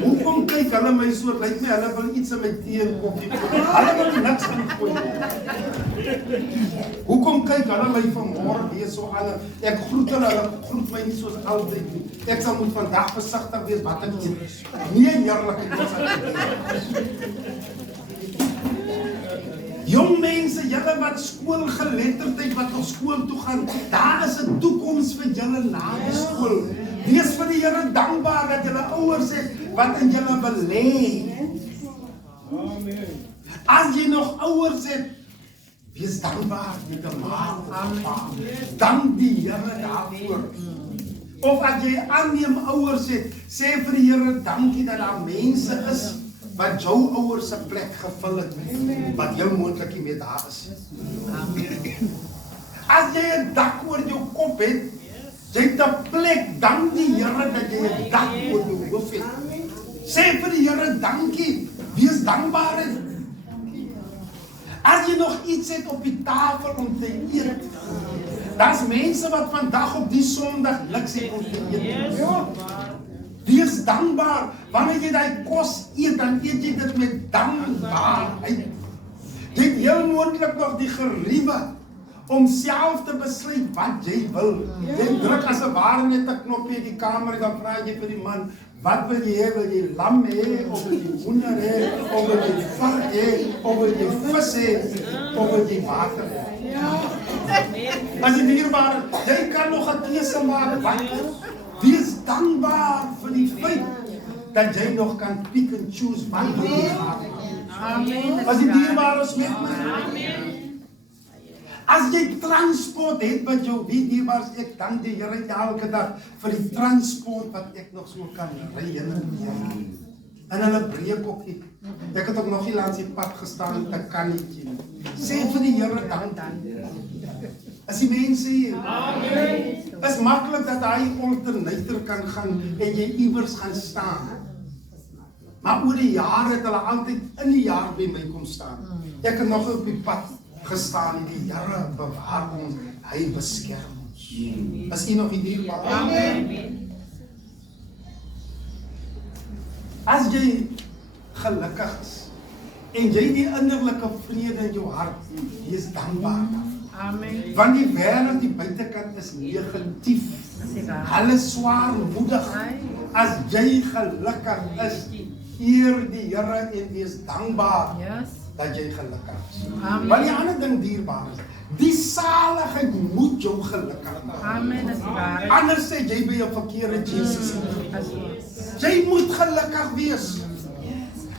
Hoekom kyk hulle my so? Lyk my hulle wil iets in my tee en koffie. Hulle wil niks aan gooi. Hoekom kyk hulle my vanmôre weer so aan? Ek groet hulle groet my nie soos altyd nie. Ek sal moet vandag versigtig wees wat ek eet. Nie heerlik is jong mense, julle wat skoolgeletterdheid wat nog skool toe gaan, daar is 'n toekoms vir julle na die skool. Wees vir die Here dankbaar dat julle ouers het wat in julle belê. Amen. As jy nog ouers het, wees dankbaar met 'n ma of 'n pa. Dank die Here daarvoor. Of as jy aanneem ouers het, sê vir die Here dankie dat daar mense is wat jou ouers se plek gevul het, wat heel moontlik nie meer daar is. As jy 'n dak oor jou kop het, jy het 'n plek, dank die Here dat jy 'n dak oor jou hoof het. Sê vir die Here dankie, wees dankbaar. As jy nog iets het op die tafel om te eet, daar's mense wat vandag op die Sondag niks het om te eet. Wees dankbaar. Wanneer jy daai kos eet, dan eet jy dit met dankbaarheid. Jy het heel moontlik nog die geriewe om self te besluit wat jy wil. Jy druk as 'n ware net 'n knoppie in die kamer en dan vra jy vir die man, wat wil jy hê? Wil jy lam hê of wil jy hoender hê of wil jy vark hê of wil jy vis hê of wil jy water hê? As jy dierbare, jy kan nog 'n keuse maak. Wat? Wees dankbaar vir die feit dat jy nog kan pick and choose wat jy wil. Amen. As jy dierbare is met my. Amen. As jy transport het wat jou wie dierbaar is, ek dank die Here elke dag vir die transport wat ek nog so kan ry heen en weer. En hulle breek ook nie. Ek het ook nog nie langs die pad gestaan met 'n kannetjie. Sê vir die Here dank. As die mense hier. Amen. Is maklik dat hy alternator kan gaan en jy iewers gaan staan. Maar oor die jare het hulle altyd in die jaar by my kom staan. Ek het nog op die pad gestaan en die Here bewaar ons, hy beskerm ons. Is u nog nie dierbaar? Amen. As jy gelukkig is en jy die innerlike vrede in jou hart, jy is dankbaar. Amen. Want die wêreld die buitekant is negatief. Hulle swaarmoedig. As jy gelukkig is, eer die Here en wees dankbaar dat jy gelukkig is. Want die ander ding dierbaar is, die saligheid vrymoedigheid moet jou gelukkig maak. Amen, dis die waarheid. Anders sê jy by 'n verkeerde Jesus. Jy moet gelukkig wees.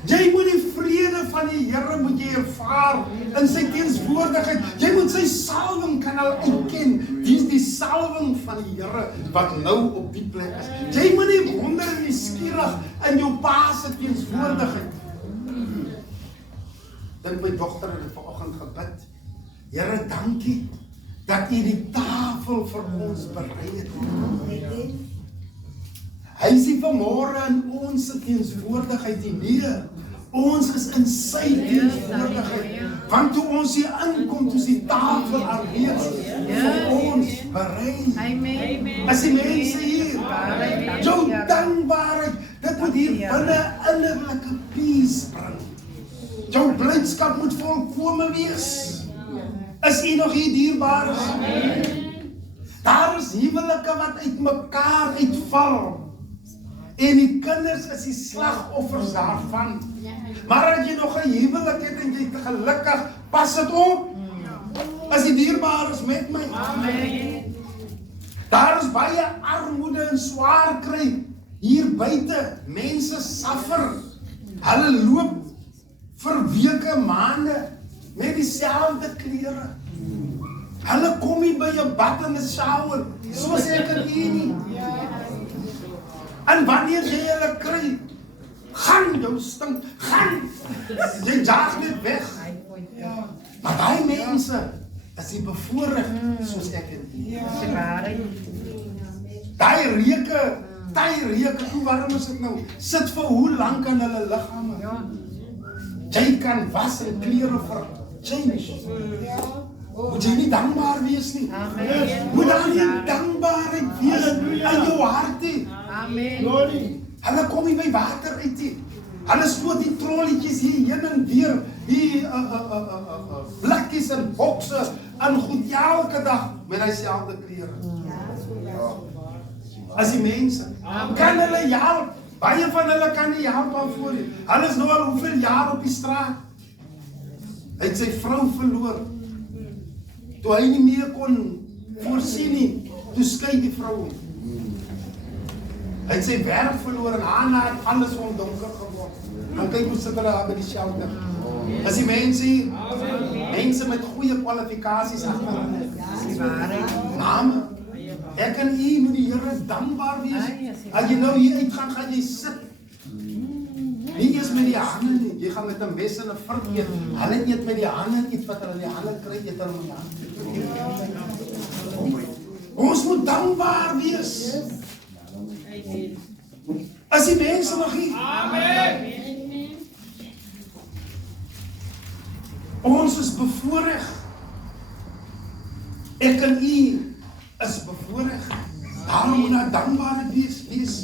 Jy moet die vrede van die Here moet jy ervaar in sy teenswoordigheid. Jy moet sy salwing kan al uitken. Dis die salwing van die Here wat nou op die plek is. Jy moet nie wonder en nuuskierig in jou pa se teenswoordigheid. Dink my dogter het vanoggend gebid. Here, dankie dat U die tafel vir ons berei het. Hy sê vanmôre in ons teenswoordigheid nie. Ons is in sy teenswoordigheid. Want toe ons hier inkom, toe is die tafel alreeds vir ons berei. Amen. As die mense hier, jou dankbaarheid, dit moet hier binne innerlike peace bring. Jou blydskap moet volkome wees. Is U nog hier dierbaar? Daar is huwelike wat uit mekaar uitval. En die kinders is die slagoffers daarvan. Maar as jy nog 'n huwelik het en jy is gelukkig, pas dit op. As die dierbaar is met my. Amen. Daar is baie armoede en swaar kry hier buite. Mense suffer. Hulle loop vir weke, maande met dieselfde klere. Hulle kom nie by 'n bad en 'n shower soos ek en U nie. En wanneer jy hulle kry, gaan jou stink, gaan. Jy jaag net weg. Maar daai mense is die bevoorreg soos ek en U. Dis die waarheid. Daai reuke, hoe warm is dit nou? Sit vir hoe lank aan hulle liggame? Jy kan was en klere vir change. Moet jy nie dankbaar wees nie. Amen. Moet daar nie dankbaarheid wees in jou hart nie. Amen. Hulle kom nie by water uit nie. Hulle stoot die trolletjies hier heen en weer, die blikkies en bokse en goed elke dag met dieselfde klere. As die mense kan hulle help. Baie van hulle kan nie help daarvoor nie. Hulle is nou al hoeveel jaar op die straat. Hy het sy vrou verloor. Toe hy nie meer kon voorsien nie, toe skei die vrou hom. Hy het sy werk verloor en Hanna het alles vir hom donker geword. En kyk hoe sit hulle daar by die shelter. As die mense met goeie kwalifikasies agter hulle. Dis die waarheid. Name. Ek en U moet die Here dankbaar wees. As jy nou hier uitgaan, gaan jy sit. Nie eers met die hande nie. Jy gaan met 'n mes en 'n vork eet. Hulle eet met die hande iets wat hulle in die hande kry, eet hulle met die hande. Ons moet dankbaar wees. As die mense nog hier. Amen. Ons is bevoorreg. Ek en U is bevoorreg. Daarom moet daar dankbaarheid wees.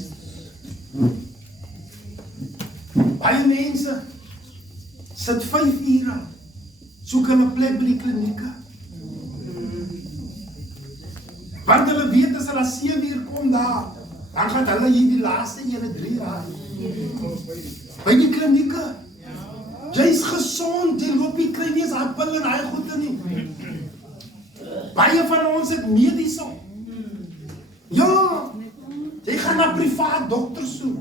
Baie mense sit 5 ure, soek hulle plek by die klinieke. Want hulle weet as hulle 7 uur kom daar, dan gaan hulle hier die laaste 3 jaar. By die klinieke. Jy's gesond, jy loop nie kry nie eens haar pil en hy goede nie. Baie van ons het mediese. Ja, jy gaan na privaat dokters toe.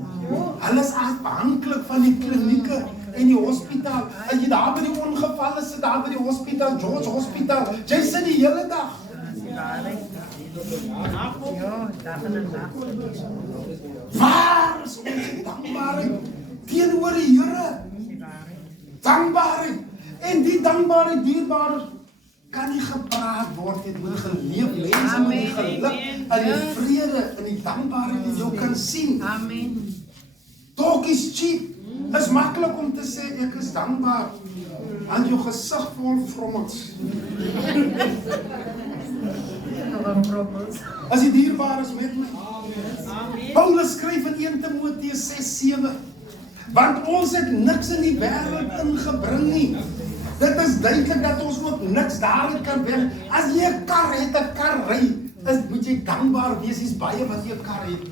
Hulle is afhanklik van die klinieke en die hospitaal. As jy daar by die ongeval is, sit daar by die hospitaal, George Hospitaal, jy sit die hele dag. Ja, dag en nag. Waar is ons dankbaarheid teenoor die Here? Dankbaarheid. En die dankbaarheid, dierbare, kan nie gepraat word, dit moet geleef. Mense moet die geluk en die vrede en die dankbaarheid in jou kan sien. Amen. Talk is cheap. Is maklik om te sê ek is dankbaar. aan jou gesig vol frommels. As die dierbaar is met my. Paulus skryf in 1 Timoteus 6:7. Want ons het niks in die wêreld ingebring nie. Dit is duidelik dat ons ook niks daaruit kan weg. As jy 'n kar het, 'n kar ry, moet jy dankbaar wees, dis baie wat jy 'n kar het.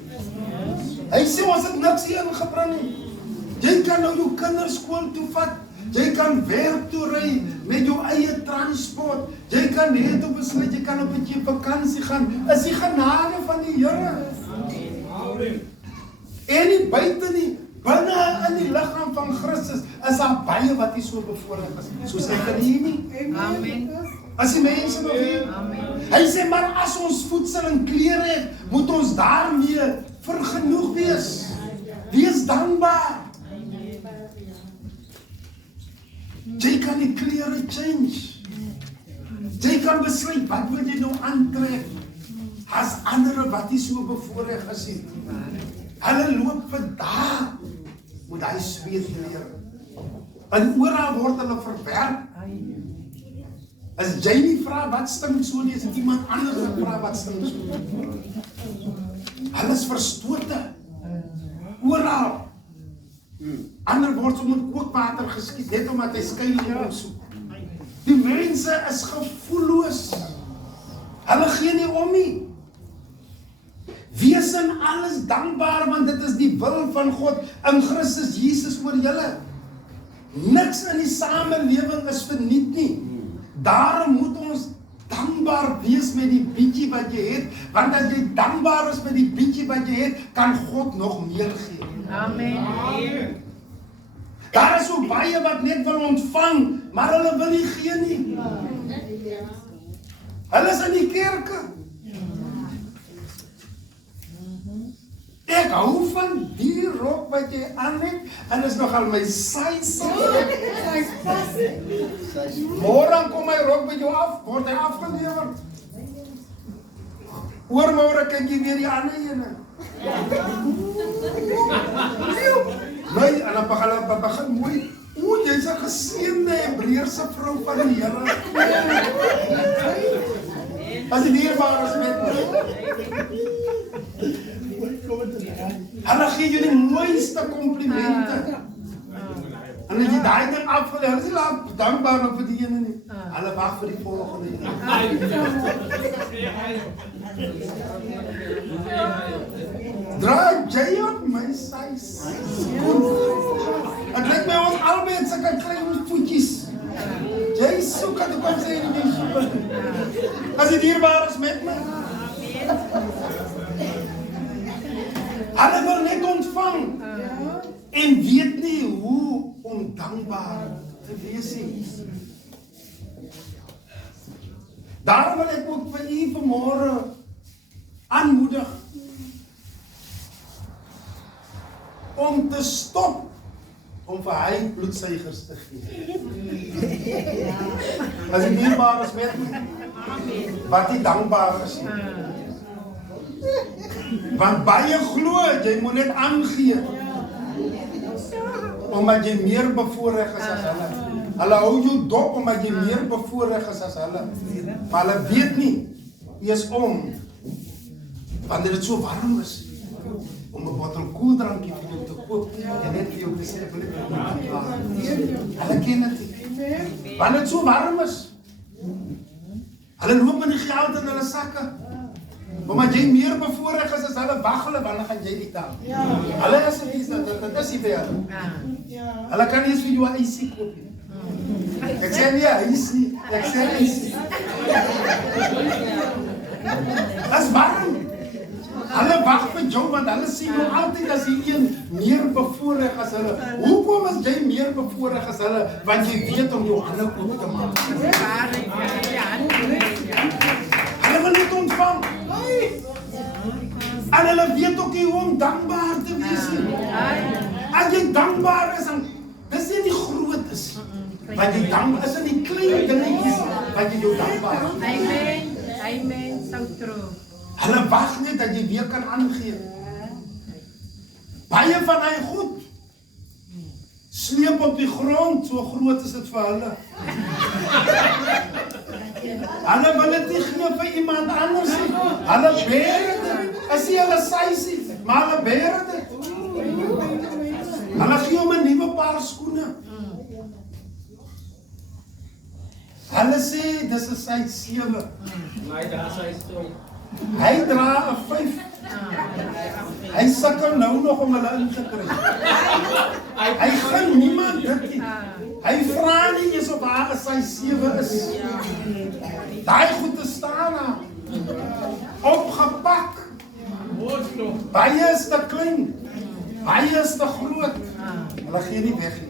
Hy sê ons het niks hier ingebring nie. Jy kan nou jou kinders skool toe vat. Jy kan werk toe ry met jou eie transport. Jy kan net op besluit, jy kan op 'n bietjie vakansie gaan. Is die genade van die Here. En nie buite nie, binne in die liggaam van Christus is daar baie wat nie so bevoorreg is. Soos ek kan hier nie. Amen. As die mense nog hier. Amen. Hy sê, maar as ons voedsel en klere het, moet ons daarmee vergenoeg wees. Wees dankbaar. Jy kan die klere change. Jy kan besluit, wat wil jy nou aantrek? As ander wat nie so bevoorreg is nie. Hulle loop vir dae met hy sweet leer. En oral word hulle verwerp. As jy nie vra wat stink so nie, is dit iemand anders wat vra wat stink so. Hulle is verstote. Oral. Ander word so met kookwater geskiet, net omdat hy skuiling kom soek. Die mense is gevoelloos. Hulle gee nie om nie. Wees in alles dankbaar, want dit is die wil van God in Christus Jesus oor julle. Niks in die samelewing is verniet nie. Daarom moet ons dankbaar wees met die bietjie wat jy het, want as jy dankbaar is met die bietjie wat jy het, kan God nog meer gee. Amen. Daar is so baie wat net wil ontvang, maar hulle wil nie gee nie. Hulle is in die kerke. Ek hou van die rok wat jy aan het, en is nogal my size. Môre kom my rok by jou af, word hy afgelewer. Oormôre kyk jy weer die ander ene. Nee, en dan begin mooi. O, jy's 'n geseënde Hebreëse vrou van die Here. As die dierbaar is met my. Hulle gee jou die mooiste komplimente. En as jy daai ding afgeleer, hulle is nie laat dankbaar nog vir die ene nie. Hulle wag vir die volgende een. Draai jy op my size. Het lyk my ons albei het sulke klein voetjies. Jy soek dat ek kom sê in die soek. As die dierbaar is met my. Hulle wil net ontvang. En weet nie hoe om dankbaar te wees nie. Daarom wil ek ook vir u vanmôre aanmoedig om te stop om vir hy bloedsuigers te gee. As die dierbaar is met my, wat nie dankbaar is nie. Want baie glo, jy moet net aangee. Omdat jy meer bevoorreg is as hulle. Hulle hou jou dop omdat jy meer bevoorreg is as hulle. Maar hulle weet nie, eers om, wanneer dit so warm is, om 'n bottel koeldrankie vir jou te koop, en net vir jou te sê, wil ek dit nie klaar. Hulle ken dit nie. Wanneer dit so warm is, hulle loop met die geld in hulle sakke. Omdat jy meer bevoorreg is as hulle, wag hulle, wanneer gaan jy die taal? Hulle is nie, dit is nie vir hulle. Hulle kan nie eens vir jou 'n ysie koop nie. Ek sê nie, ysie, ek sê ysie. Dit is warm. Hulle wag vir jou, want hulle sien jou altyd as die een meer bevoorreg as hulle. Hoekom is jy meer bevoorreg as hulle? Want jy weet om jou hande oop te maak. Hulle wil net ontvang. En hulle weet ook nie hoe om dankbaar te wees nie. As jy dankbaar is, dan dis nie die groot is. Want jy dankbaar is in die klein dingetjies wat jy jou dankbaar is. Amen. Amen. So true. Hulle wag net dat jy weer kan aangee. Baie van hy goed sleep op die grond, so groot is dit vir hulle. Hulle wil dit nie gee vir iemand anders nie. Hulle beere dit. Is nie hulle seisie, maar hulle beere dit. Hulle gee hom 'n nuwe paar skoene. Hulle sê dis 'n size 7. Hy dra 'n 5. Hy sukkel nou nog om hulle in te kry. Hy gaan niemand dit nie. Hy vra nie eens of daar is sy 7 is. Daai goed te staan daar. Opgepak. Baie is te klein. Baie is te groot. Hulle gee nie weg nie.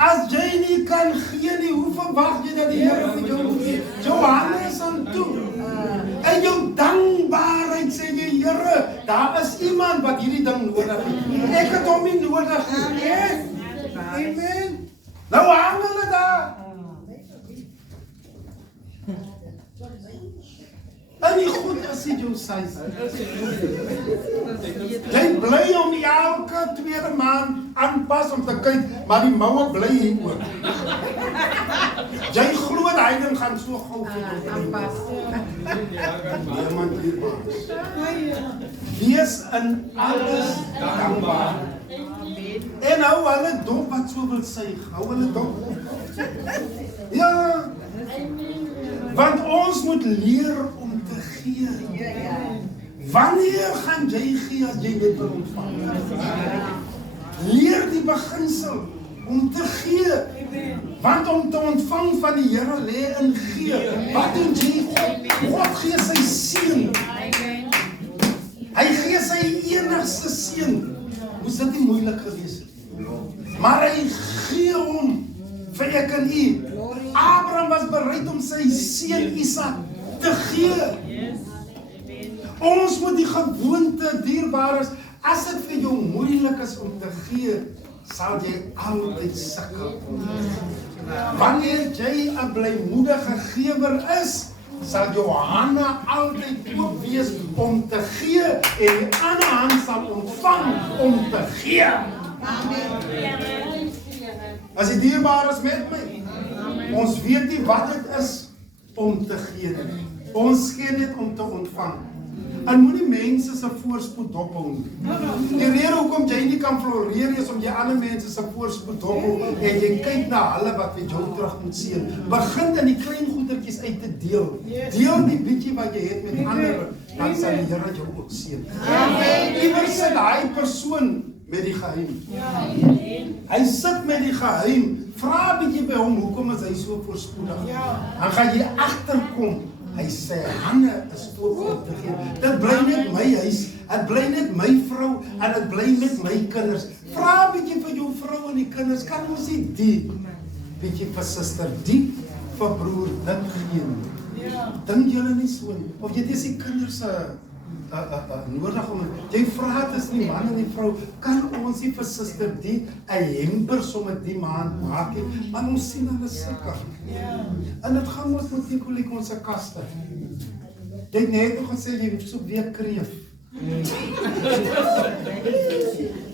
As jy nie kan gee nie, hoe verwag jy dat die Here vir jou gee? Johannes aan toe. En jou dankbaarheid sê jy, Here, daar is iemand wat hierdie ding nodig het. Ek het hom nie nodig nie. Amen. Nou hang hulle daar. En die goed is die jou size. Jy bly om elke tweede maand aanpas om te kyk, maar die moue bly hier ook. Jy glo dat hy ding gaan so gou vir jou aanpas. Niemand hier was. Wees in alles dankbaar. En hou hulle dop wat so wil suig. Hou hulle dop. Ja. Want ons moet leer om te gee. Wanneer gaan jy gee as jy dit wil ontvang? Leer die beginsel om te gee. Want om te ontvang van die Here lê in gee. Wat doen jy? God gee sy seun. Hy gee sy enigste seun. Moes dit nie moeilik gewees het. Maar hy gee hom vir ek en u. Abraham was bereid om sy seun Isak te gee. Ons moet die gewoonte dierbaar is. As dit vir jou moeilik is om te gee, sal jy altyd sukkel. Wanneer jy 'n blymoedige gewer is, sal jou hande altyd oop wees om te gee en die ander hand sal ontvang om te gee. As die dierbaar is met my, ons weet nie wat dit is om te gee nie. Ons gee net om te ontvang. En moenie mense se voorspoed dophou nie. Die rede hoekom jy nie kan floreer is om jy ander mense se voorspoed dophou en jy kyk na hulle wat vir jou terug moet seën. Begin in die klein goedertjies uit te deel. Deel die bietjie wat jy het met ander, dan sal die Here jou ook seën. Amen. Iewers sit daai persoon met die geheim. Hy sit met die geheim. Vra 'n bietjie by hom, hoekom is hy so voorspoedig? Dan gaan jy agterkom. Hy sê, hande is oop om te gee. Dit bly net my huis, dit bly net my vrou, en dit bly net my kinders. Vra 'n bietjie vir jou vrou en die kinders, kan ons nie die bietjie vir suster, die vir broer, dit gee nie. Dink julle nie so nie? Of jy dis die kinders nodig om, jy vra het is die man en die vrou, kan ons nie vir suster die 'n hemper sommer die maand maak nie, maar ons sien hulle sukkel. En dit gaan ons met die ons kaste. Jy het net nog gesê jy soek weer kreef.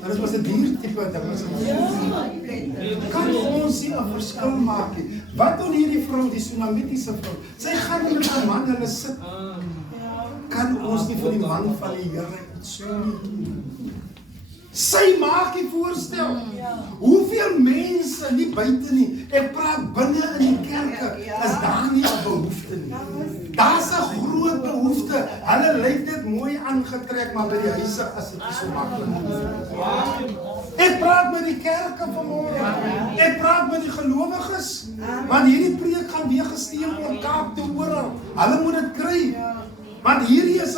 Maar dit was 'n diertipe ding. Kan ons nie 'n verskil maak nie? Wat doen hierdie vrou, die Sunamitiese vrou? Sy gaan met 'n man, hulle sit. Kan ons nie vir die man van die Here iets doen? Sy maak die voorstel. Hoeveel mense, nie buite nie, ek praat binne in die kerke, is daar nie 'n behoefte nie. Daar's 'n groot behoefte. Hulle lyk net mooi aangetrek, maar by die huise is dit nie so maklik. Ek praat met die kerke vanmôre. Ek praat met die gelowiges. Want hierdie preek gaan weer gesteun word Kaap toe oral. Hulle moet dit kry. Want hierdie is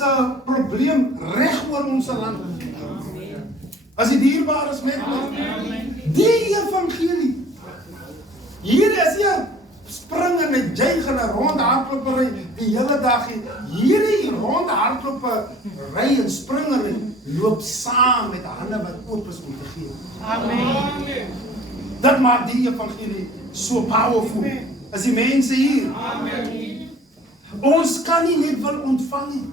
'n probleem reg oor ons land. As die dierbaar is met my. Die evangelie. Hier is jy spring en 'n juig en 'n rondhardlopery die hele dag. Hierdie rondhardlopery en springery loop saam met hande wat oop is om te gee. Amen. Dat maak die evangelie so powerful. As die mense hier. Amen. Ons kan nie net wil ontvang nie.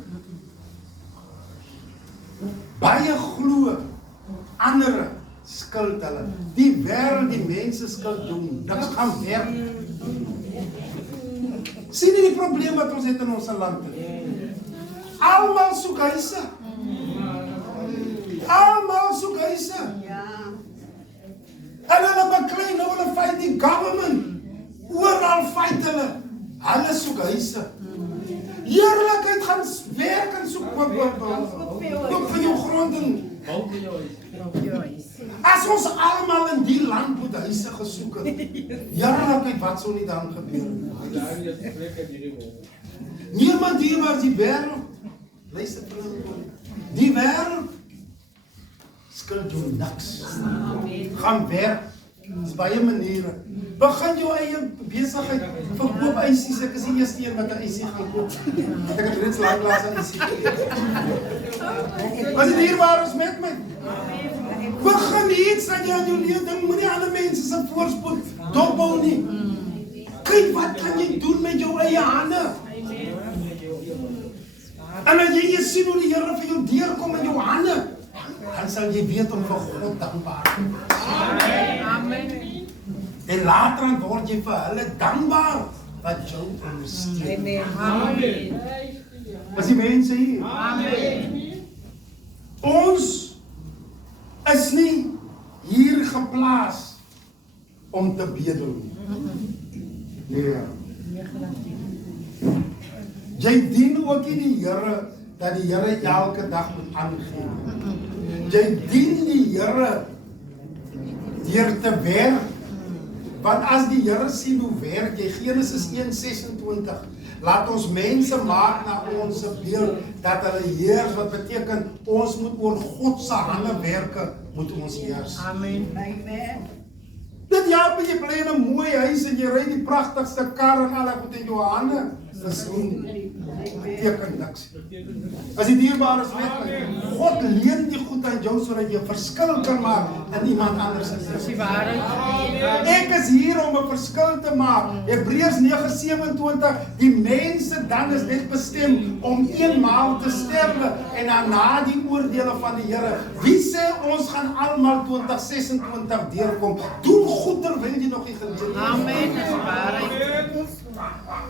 Baie glo ander skuld hulle. Die wêreld, die mense skuld doen. Dit gaan werk. Sien jy die probleem wat ons het in ons land? Almal soek huise. Almal soek huise. En hulle beklei nou hulle fight die government. Oral fight hulle. Hulle soek huise. Heerlikheid gaan werk en soek koop vir jou grond en bou vir jou huis. As As ons almal in die land moet huise gesoek het, kyk wat sou nie dan gebeur. Niemand hier was die wêreld. Luister die wêreld skuld jou niks. Gaan werk. Dis baie maniere. Begin jou eie besigheid. Verkoop ysies. Ek is die eerste een wat 'n ysie gaan koop. Ek het reeds lanklaas 'n ysie gekoop. Was dit dierbaar met my? Begin iets dat jy aan jou lewe ding, moenie ander mense se voorspoed dophou nie. Kyk wat kan jy doen met jou eie hande? En as jy sien hoe die Here vir jou deurkom in jou hande, dan sal jy weet om vir God dankbaar te wees. Amen. En later word jy vir hulle dankbaar wat jou ondersteun. Amen. Was die mense hier? Amen. Ons is nie hier geplaas om te bedel nie. Nee. Jy dien ook nie die Here dat die Here elke dag moet aangee. Jy dien die Here deur te werk. Want as die Here sien hoe werk jy, Genesis 1:26, laat ons mense maak na ons beeld, dat hulle heers, wat beteken, ons moet oor God se hande werke, moet ons heers. Amen. Dit help jy bly in 'n mooi huis en jy ry die pragtigste kar en al goed in jou hande. Dis beteken niks. As die dierbaar is met my, God leen die goed aan jou sodat jy 'n verskil kan maak in iemand anders se lewe. Dis die waarheid. Ek is hier om 'n verskil te maak. Hebreërs 9:27, die mense dan is net bestem om eenmaal te sterwe en daarna die oordeele van die Here. Wie sê ons gaan almal 2026 deurkom? Doen goed terwyl jy nog die geleentheid het. Amen. Dis die waarheid.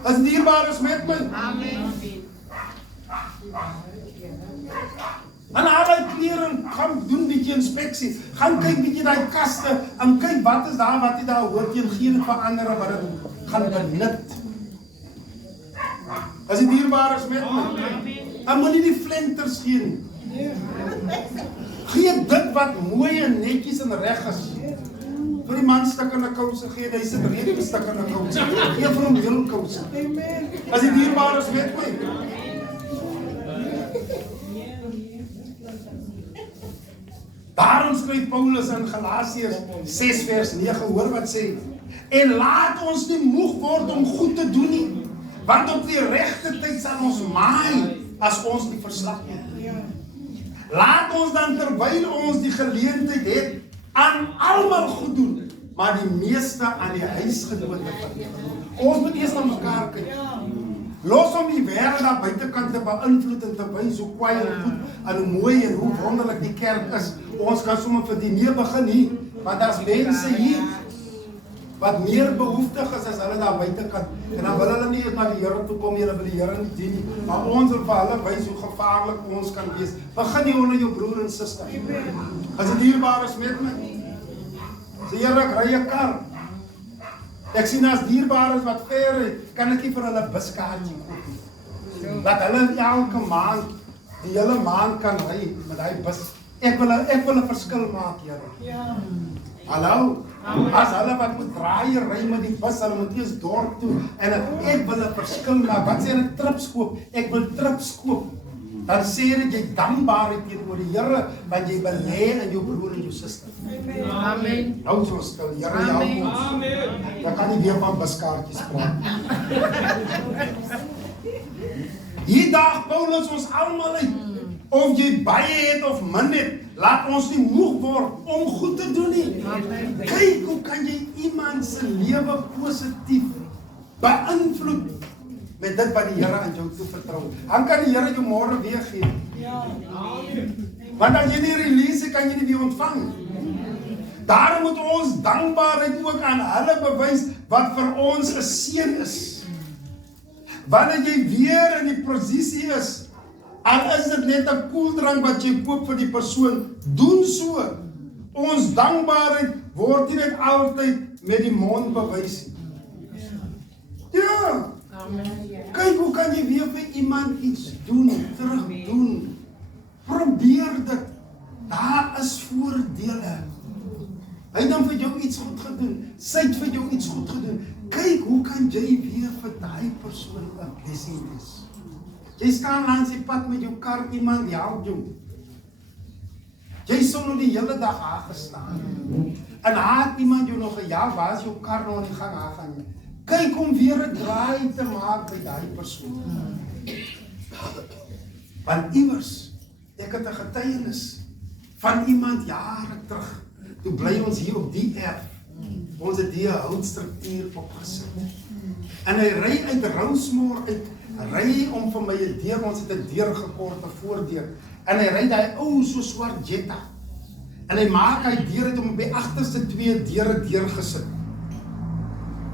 As dierbaar is met my. Amen. En al die kleren, gaan doen 'n bietjie inspeksie. Gaan kyk bietjie daai kaste en kyk wat is daar wat jy daar hoor teen geen verandering wat dit gaan benut. As dit dierbaar is met my. En moenie die flenters gee nie. Gee dit wat mooi en netjies en reg is. Vir die man stik in 'n kouse gee, hy sit redelik stik in 'n kouse. Gee vir hom heel kouse. As dit dierbaar is met my. Daarom skryf Paulus in Galasiërs 6:9, hoor wat sê, en laat ons nie moeg word om goed te doen nie, want op die regte tyd sal ons maai as ons nie verslag nie. Laat ons dan terwyl ons die geleentheid het aan almal goed doen, maar die meeste aan die huisgenote. Ons moet eers na mekaar kyk. Los om die wêreld daar buitekant te beïnvloed en te wys hoe kwaai en goed en hoe mooi en hoe wonderlik die kerk is. Ons kan sommer vir die nie begin hier, want daar's mense hier wat meer behoeftig is as hulle daar buitekant. En dan wil hulle nie eens na die Here toe kom, hulle wil die Here nie dien nie. Maar ons wil vir hulle wys hoe gevaarlik ons kan wees. Begin nie onder jou broer en suster. As dit dierbaar is met my. Sê Here, ek ry 'n kar. Ek sien as dierbaar is wat ver is, kan ek nie vir hulle buskaartjie koop nie. Dat hulle elke maand, die hele maand kan ry met hy bus. Ek wil 'n verskil maak, Here. Hallo? As hulle wat moet draai ry met die bus, hulle moet eers dorp toe en ek wil 'n verskil maak. Wat sê hulle trips koop? Ek wil trips koop. Dan sê jy dankbaarheid teenoor die Here want jy belê in jou broer en jou suster. Amen. Hou so stil, Here help ons. Amen. Dan kan nie weer van buskaartjies praat. Hier daag Paulus ons almal uit. Of jy baie het of min het, laat ons nie moeg word om goed te doen nie. Kyk hoe kan jy iemand se lewe positief beïnvloed met dit wat die Here aan jou toevertrou. Dan kan die Here jou môre weer gee. Ja. Want as jy nie release kan jy nie weer ontvang. Daarom moet ons dankbaarheid ook aan hulle bewys wat vir ons 'n seën is. Wanneer jy weer in die posisie is, al is dit net 'n koeldrank wat jy koop vir die persoon, doen so. Ons dankbaarheid word nie net altyd met die mond bewys nie. Ja. Kyk hoe kan jy weer vir iemand iets doen, terug doen. Probeer dit. Daar is voordele. gedoen. Sy het vir jou iets goed gedoen. Kyk, hoe kan jy weer vir daai persoon 'n blessing wees? Jy staan langs die pad met jou kar, iemand help jou. Jy sou nou die hele dag daar gestaan. En het iemand jou nog gejaag, waar is jou kar nou in die gang aangaan? Kyk om weer 'n draai te maak by daai persoon. Want iewers, ek het 'n getuienis van iemand jare terug. Toe bly ons hier op die erf. Ons het die houtstruktuur opgesit. En hy ry uit Rousmoor uit, ry om vir my 'n deur, ons het 'n deur gekort, 'n voordeur. En hy ry daai ou so swart Jetta. En hy maak hy deur het om op die agterste 2 deure deurgesit.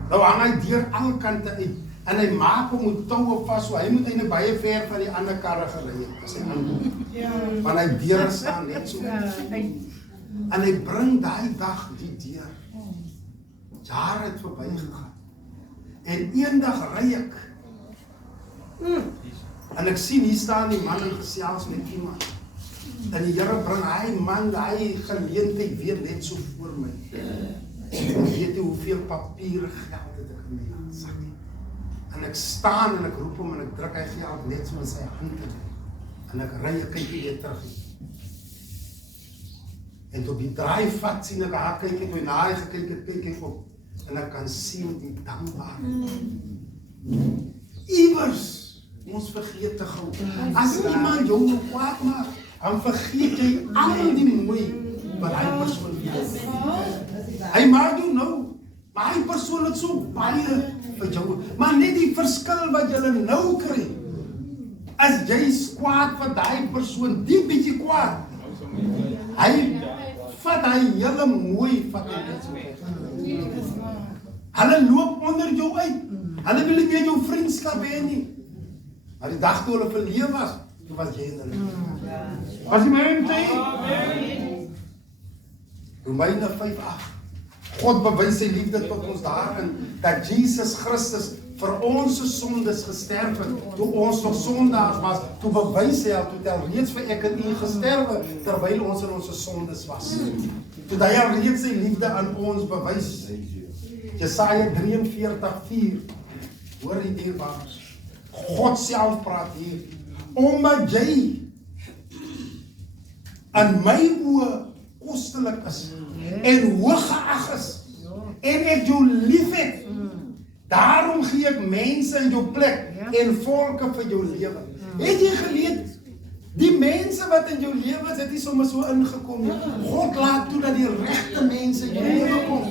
Nou hang hy deur alle kante uit. En hy maak hom met toue vas, so hy moet eintlik baie ver van die ander karre gery het as hy aankom. Want hy deure staan net so. En hy bring daai dag die deur. Jare het verby gegaan. En eendag ry ek. En ek sien hier staan die man en gesels met iemand. En die Here bring hy man, hy geleentheid weer net so voor my. En weet jy hoeveel papier geld het ek in my sak? En ek staan en ek roep hom en ek druk hy geld net so in sy hand in. En ek ry, ek kyk weer terug. En op die draai vat sien ek haar kyk en toe na hy gekyk het, kyk ek op. En ek kan sien die dankbaar. Iewers, ons vergeet te gou. As iemand jou nou kwaad maak, dan vergeet jy al die mooi wat hy persoon is. Hy maak jou nou, maar hy persoon het so baie vir jou. Maar net die verskil wat jy nou kry, as jy kwaad vir die persoon, die bietjie kwaad, hy vat hy hele mooi vat hy net so weg. Hulle loop onder jou uit. Hulle wil nie meer jou vriendskap hê nie. Maar die dag toe hulle verleef was, toe was jy in hulle. Was jy my heen? Romeine 5:8. God bewys sy liefde tot ons daarin, dat Jesus Christus vir ons sondes gesterf het, toe ons nog sondaars was, toe bewys hy al, toe hy reeds vir ek en u gesterwe, terwyl ons in ons sondes was. Toe hy al reeds sy liefde aan ons bewys. Jesaja 43:4, hoor die dierbaars, God self praat hier, omdat jy in my oë kostelik is, en hooggeag is, en ek jou lief het, daarom gee ek mense in jou plek, en volke vir jou lewe. Het jy geleed, die mense wat in jou lewe is, het nie sommer so ingekom nie. God laat toe dat die regte mense in jou lewe kom.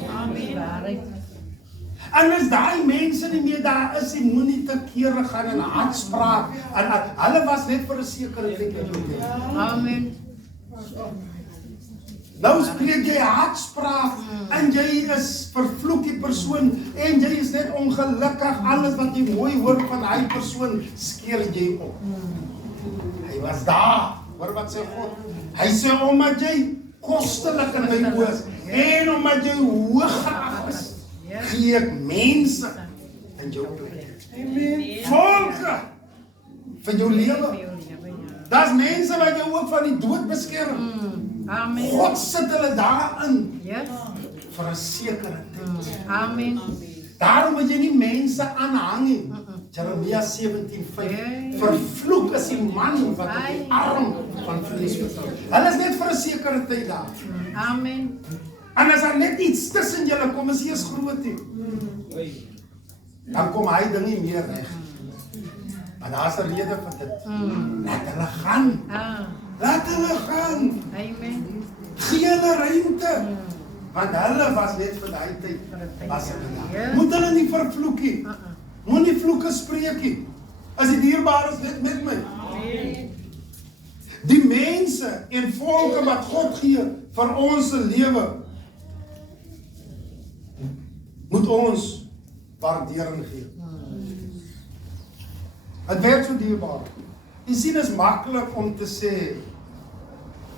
En as daai mense nie meer daar is, die moenie te kere gaan en hartspraak, en hulle was net vir 'n sekere tyd in jou lewe. Amen. Nou spreek jy hartspraak, en jy is vervloek die persoon, en jy is net ongelukkig, alles wat jy mooi hoor van hy persoon, skeer jy op. Hy was daar, hoor wat sê God, hy sê, omdat jy kostelik in my oë is, en omdat jy hooggeag is, gee ek mense in jou plek. Volke vir jou lewe. Daar's mense wat jou ook van die dood beskerm. Amen. God sit hulle daarin Yes. vir 'n sekere tyd. Amen. Daarom moet jy nie mense aanhang nie. Jeremia 17:5. Vervloek is die man wat op die arm van vlees vertrou. Hulle is net vir 'n sekere tyd daar. Amen. En as daar net iets tussen julle kom, is eers groot nie. Dan kom hy ding nie meer reg. Maar daar's 'n rede vir dit. Laat hulle gaan. Laat hulle gaan. Amen. Gee hulle ruimte. Want hulle was net vir daai tyd. Was hulle daar. Moet hulle nie vervloek nie. Moenie vloeke spreek nie. As die dierbare is net met my. Die mense en volke wat God gee vir ons lewe, moet ons waardering gee. Het werk so dierbaar. Jy sien, is maklik om te sê,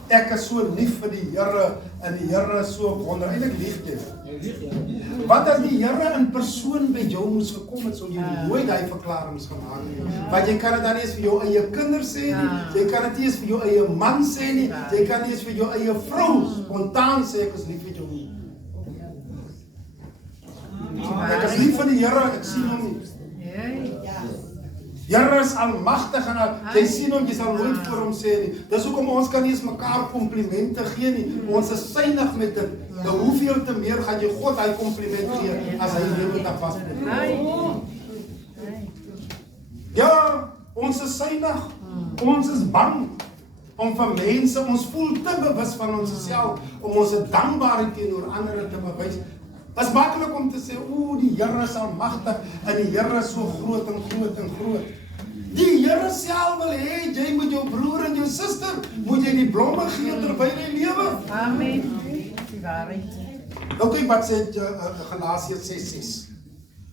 ek is so lief vir die Here, en die Here is so wonder. Eintlik lieg jy. Wat as die Here in persoon by jou moes gekom het, sou jy nooit daai verklaringe gemaak het. Want jy kan dit dan nie eens vir jou eie kinders sê nie, jy kan dit nie eens vir jou eie man sê nie, jy kan nie eens vir jou eie vrou spontaan sê, ek is lief vir jou nie. Ek is lief vir die Here, ek sien hom nie. Here is almagtig en jy sien hom, jy sal nooit vir hom sê nie. Dis hoekom ons kan nie eens mekaar komplimente gee nie. Ons is suinig met dit. Nou hoeveel te meer gaan jy God hy kompliment gee as hy lewe dag was met jou. Ja, ons is suinig. Ons is bang om vir mense, ons voel te bewus van onsself om ons dankbaarheid teenoor ander te bewys. Dit is maklik om te sê, die Here is almagtig en die Here is so groot en groot en groot. Die Here self wil hê jy moet jou broer en jou suster, moet jy die blomme gee terwyl hy lewe. Amen. Die waarheid. Nou kyk wat sê Galasiërs 6:6.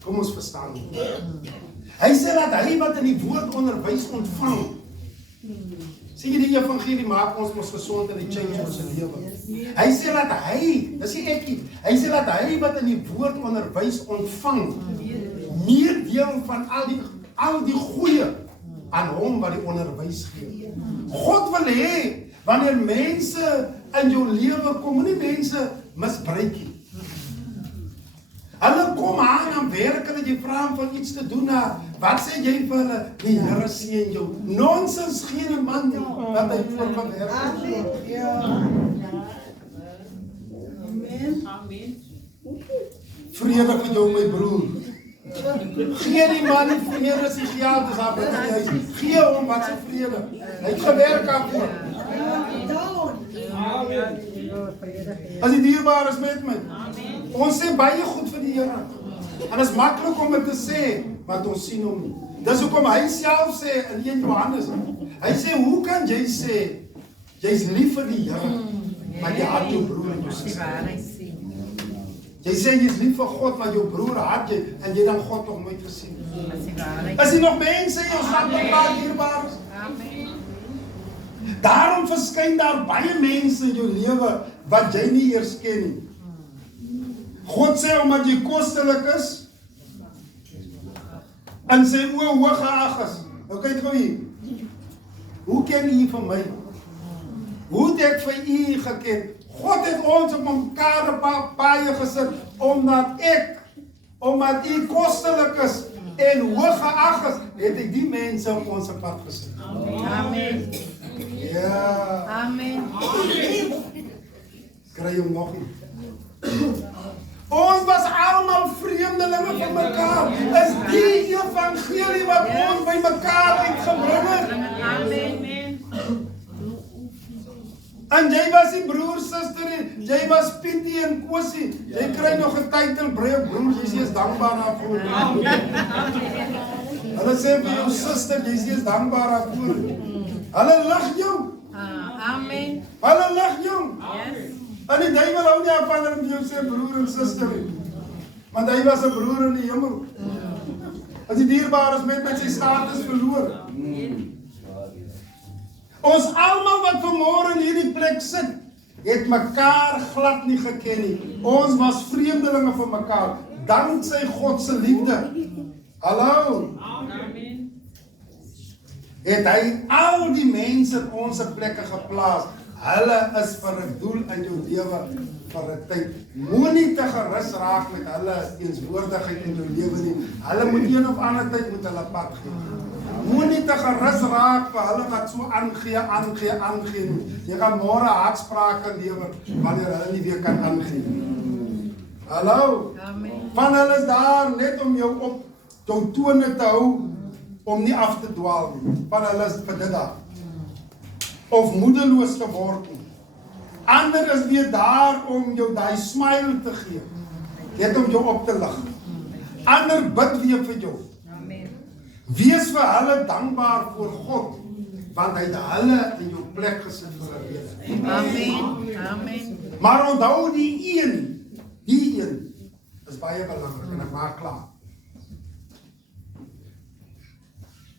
Kom ons verstaan dit. Hy sê dat hy wat in die woord onderwys ontvang. Sien jy die evangelie maak ons mos gesond en die change ons lewe. Hy sê dat hy, dis nie ek nie. Hy sê dat hy wat in die woord onderwys ontvang, meer deel van al die goeie aan hom wat die onderwys gee. God wil hê wanneer mense in jou lewe kom, moenie mense misbruik nie. Hulle kom aan werk en jy vra hom van iets te doen. Wat sê jy vir hulle? Die Here seën jou. Nonsens, geen man wat hy voorgewerk het. Amen. Vrede vir jou, my broer. Gee die man nie vrede as die geld is aan hy. Gee hom wat sy vrede. Hy het gewerk daarvoor. As die dierbaar is met my. Ons sê baie goed vir die Here. En is maklik om dit te sê, maar ons sien hom nie. Dis hoekom hy self sê in 1 Johannes. Hy sê, hoe kan jy sê, jy's lief vir die Here, maar jy haat jou broer en jou suster? Jy sê jy's lief vir God, maar jou broer haat jy, en jy dan God nog nooit gesien. Is jy nog mense in jou stad wat dierbaar is? Daarom verskyn daar baie mense in jou lewe wat jy nie eers ken nie. God sê omdat jy kostelik is en sy oë hoog geag is. Nou kyk gou hier. Hoe ken u vir my? Hoe het ek vir u geken? God het ons op mekaar paie gesit omdat u kostelik is en hoog geag is, het ek die mense op ons pad gesit. Amen. Ja. Amen. Kry hom nog nie. Ons was allemaal vreemdelinge van mekaar. Is die evangelie wat ons by mekaar uitgebring het. Amen. En jy was die broer, suster, jy was Pietie en Kosie. Jy kry nog 'n titel breek broer, jy is dankbaar daarvoor. Hulle sê vir jou suster, jy is dankbaar daarvoor. Hulle lig jou. Amen. Hulle lig jou. Yes. En die duiwel hou nie af van om jou sê broer en suster nie. Want hy was 'n broer in die hemel. As die dierbaar is met sy status verloor. Ons almal wat vanmôre in hierdie plek sit, het mekaar glad nie geken nie. Ons was vreemdelinge van mekaar, danksy God se liefde. Hallo. Amen. Het hy al die mense in ons plekke geplaas. Hulle is vir 'n doel in jou lewe vir 'n tyd. Moenie te gerus raak met hulle teenswoordigheid in jou lewe nie. Hulle moet een of ander tyd met hulle pad gee. Moenie te gerus raak vir hulle wat so aangee nie. Jy gaan môre hartsprake lewer wanneer hulle nie weer kan aangee nie. Hallo. Amen. Van hulle is daar net om jou op jou tone te hou om nie af te dwaal nie. Van hulle is vir dit daar. Of moedeloos geword nie. Ander is weer daar om jou daai smile te gee. Net om jou op te lig. Ander bid weer vir jou. Amen. Wees vir hulle dankbaar voor God, want hy het hulle in jou plek gesit vir 'n rede. Amen. Amen. Maar onthou die een is baie belangrik en ek maak klaar.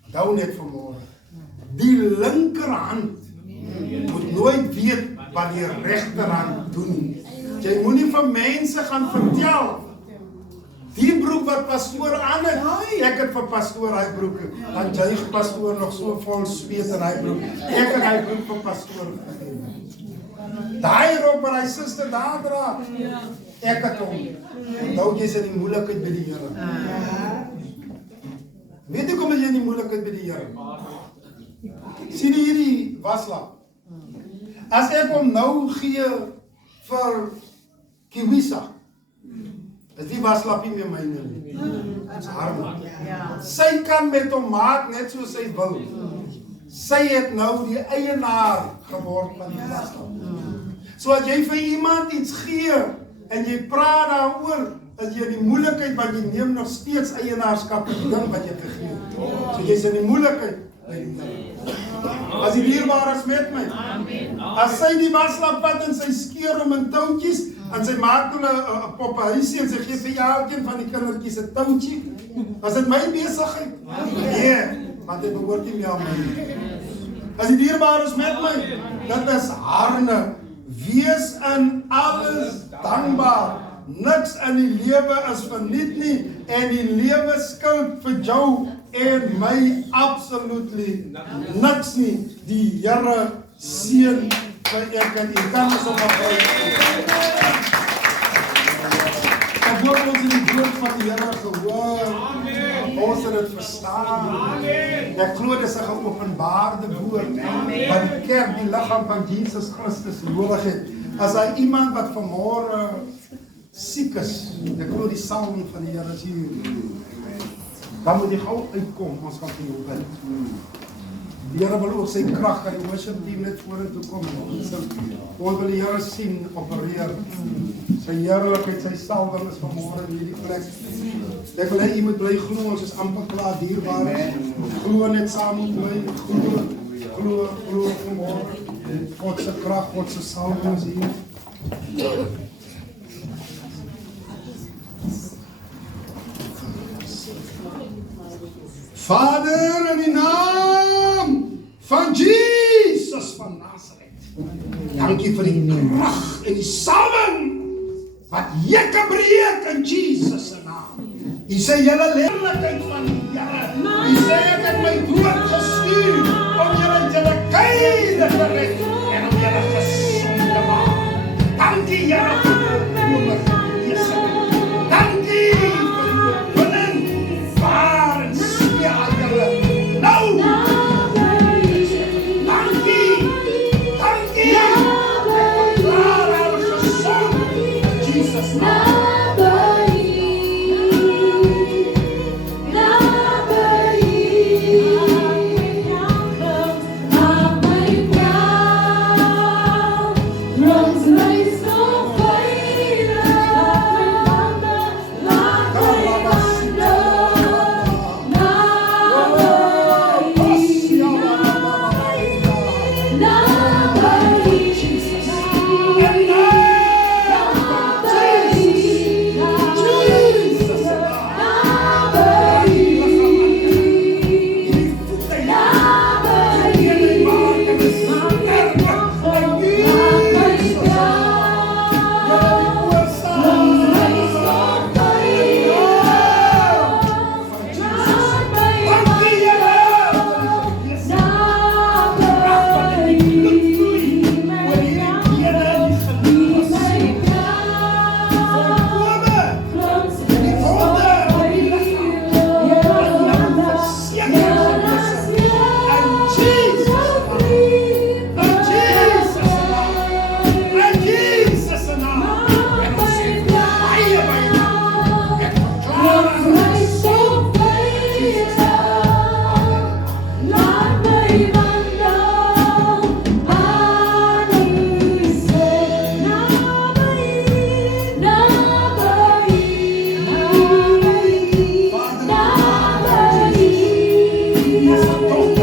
Onthou net vanmôre. Die linkerhand moet nooit weet wat die regterhand doen. Jy moenie vir mense gaan vertel. Die broek wat pastoor aan het, ek het vir pastoor hy broek, dan juig pastoor nog so vol sweet in hy broek. Ek het hy broek vir pastoor gegee. Daai rok wat hy suster daar dra. ek het hom. Onthou jy's in die moeilikheid by die Here. Weet jy kom jy in die moeilikheid by die Here? Sien jy hierdie waslap? As ek hom nou gee vir Kiwisa, is die waslap nie meer myne nie. Dit is harde. Sy kan met hom maak net soos sy wil. Sy het nou die eienaar geword van die waslap. So as jy vir iemand iets gee en jy praat daaroor, as jy in die moeilikheid, want jy neem nog steeds eienaarskap vir die ding wat jy gegee het. So jy's in die moeilikheid by die Here. As die dierbaar is met my. As sy die waslap vat en sy skeer hom in touwtjies, en sy maak toen 'n poppenhuisie en sy gee vir elkeen van die kindertjies 'n touwtjie, was dit my besigheid? Nee, want dit behoort nie meer aan my nie. As die dierbaar is met my, dit is harde. Wees in alles dankbaar. Niks in die lewe is verniet nie, en die lewe skuld vir jou en my absolutely niks nie. Die Here seën vir ek en u. Kan ons op ek hoop ons in die woord van die Here gehoor. Ons het dit verstaan. Ek glo dit is 'n geopenbaarde woord wat die kerk, die liggaam van Jesus Christus nodig het. As hy iemand wat vanmôre siek is, ek glo die salwing van die Here is hier, dan moet die gou uitkom, ons kan vir jou bid. Die Here wil ook sy krag aan die worship team net vorentoe kom. Ons wil die Here sien opereer. Sy heerlikheid, sy salwing is vanmôre in hierdie plek. Ek wil hê jy moet bly glo, ons is amper klaar, dierbaar. Glo net saam met my, glo vanmôre. God se krag, God se salwing is hier. Vader, in die naam van Jesus van Nazareth, dankie vir die krag en die salwing wat jekke breek in Jesus se naam. U sê julle heerlikheid van die Here. U sê ek het my woord gestuur om julle keile te red en om julle gesond te maak. Dankie Here vir die oorwinning. Dankie vir die oorwinning. Waar en sê aan julle nou. Dankie. Ek verklaar hulle gesond in Jesus naam. Yes,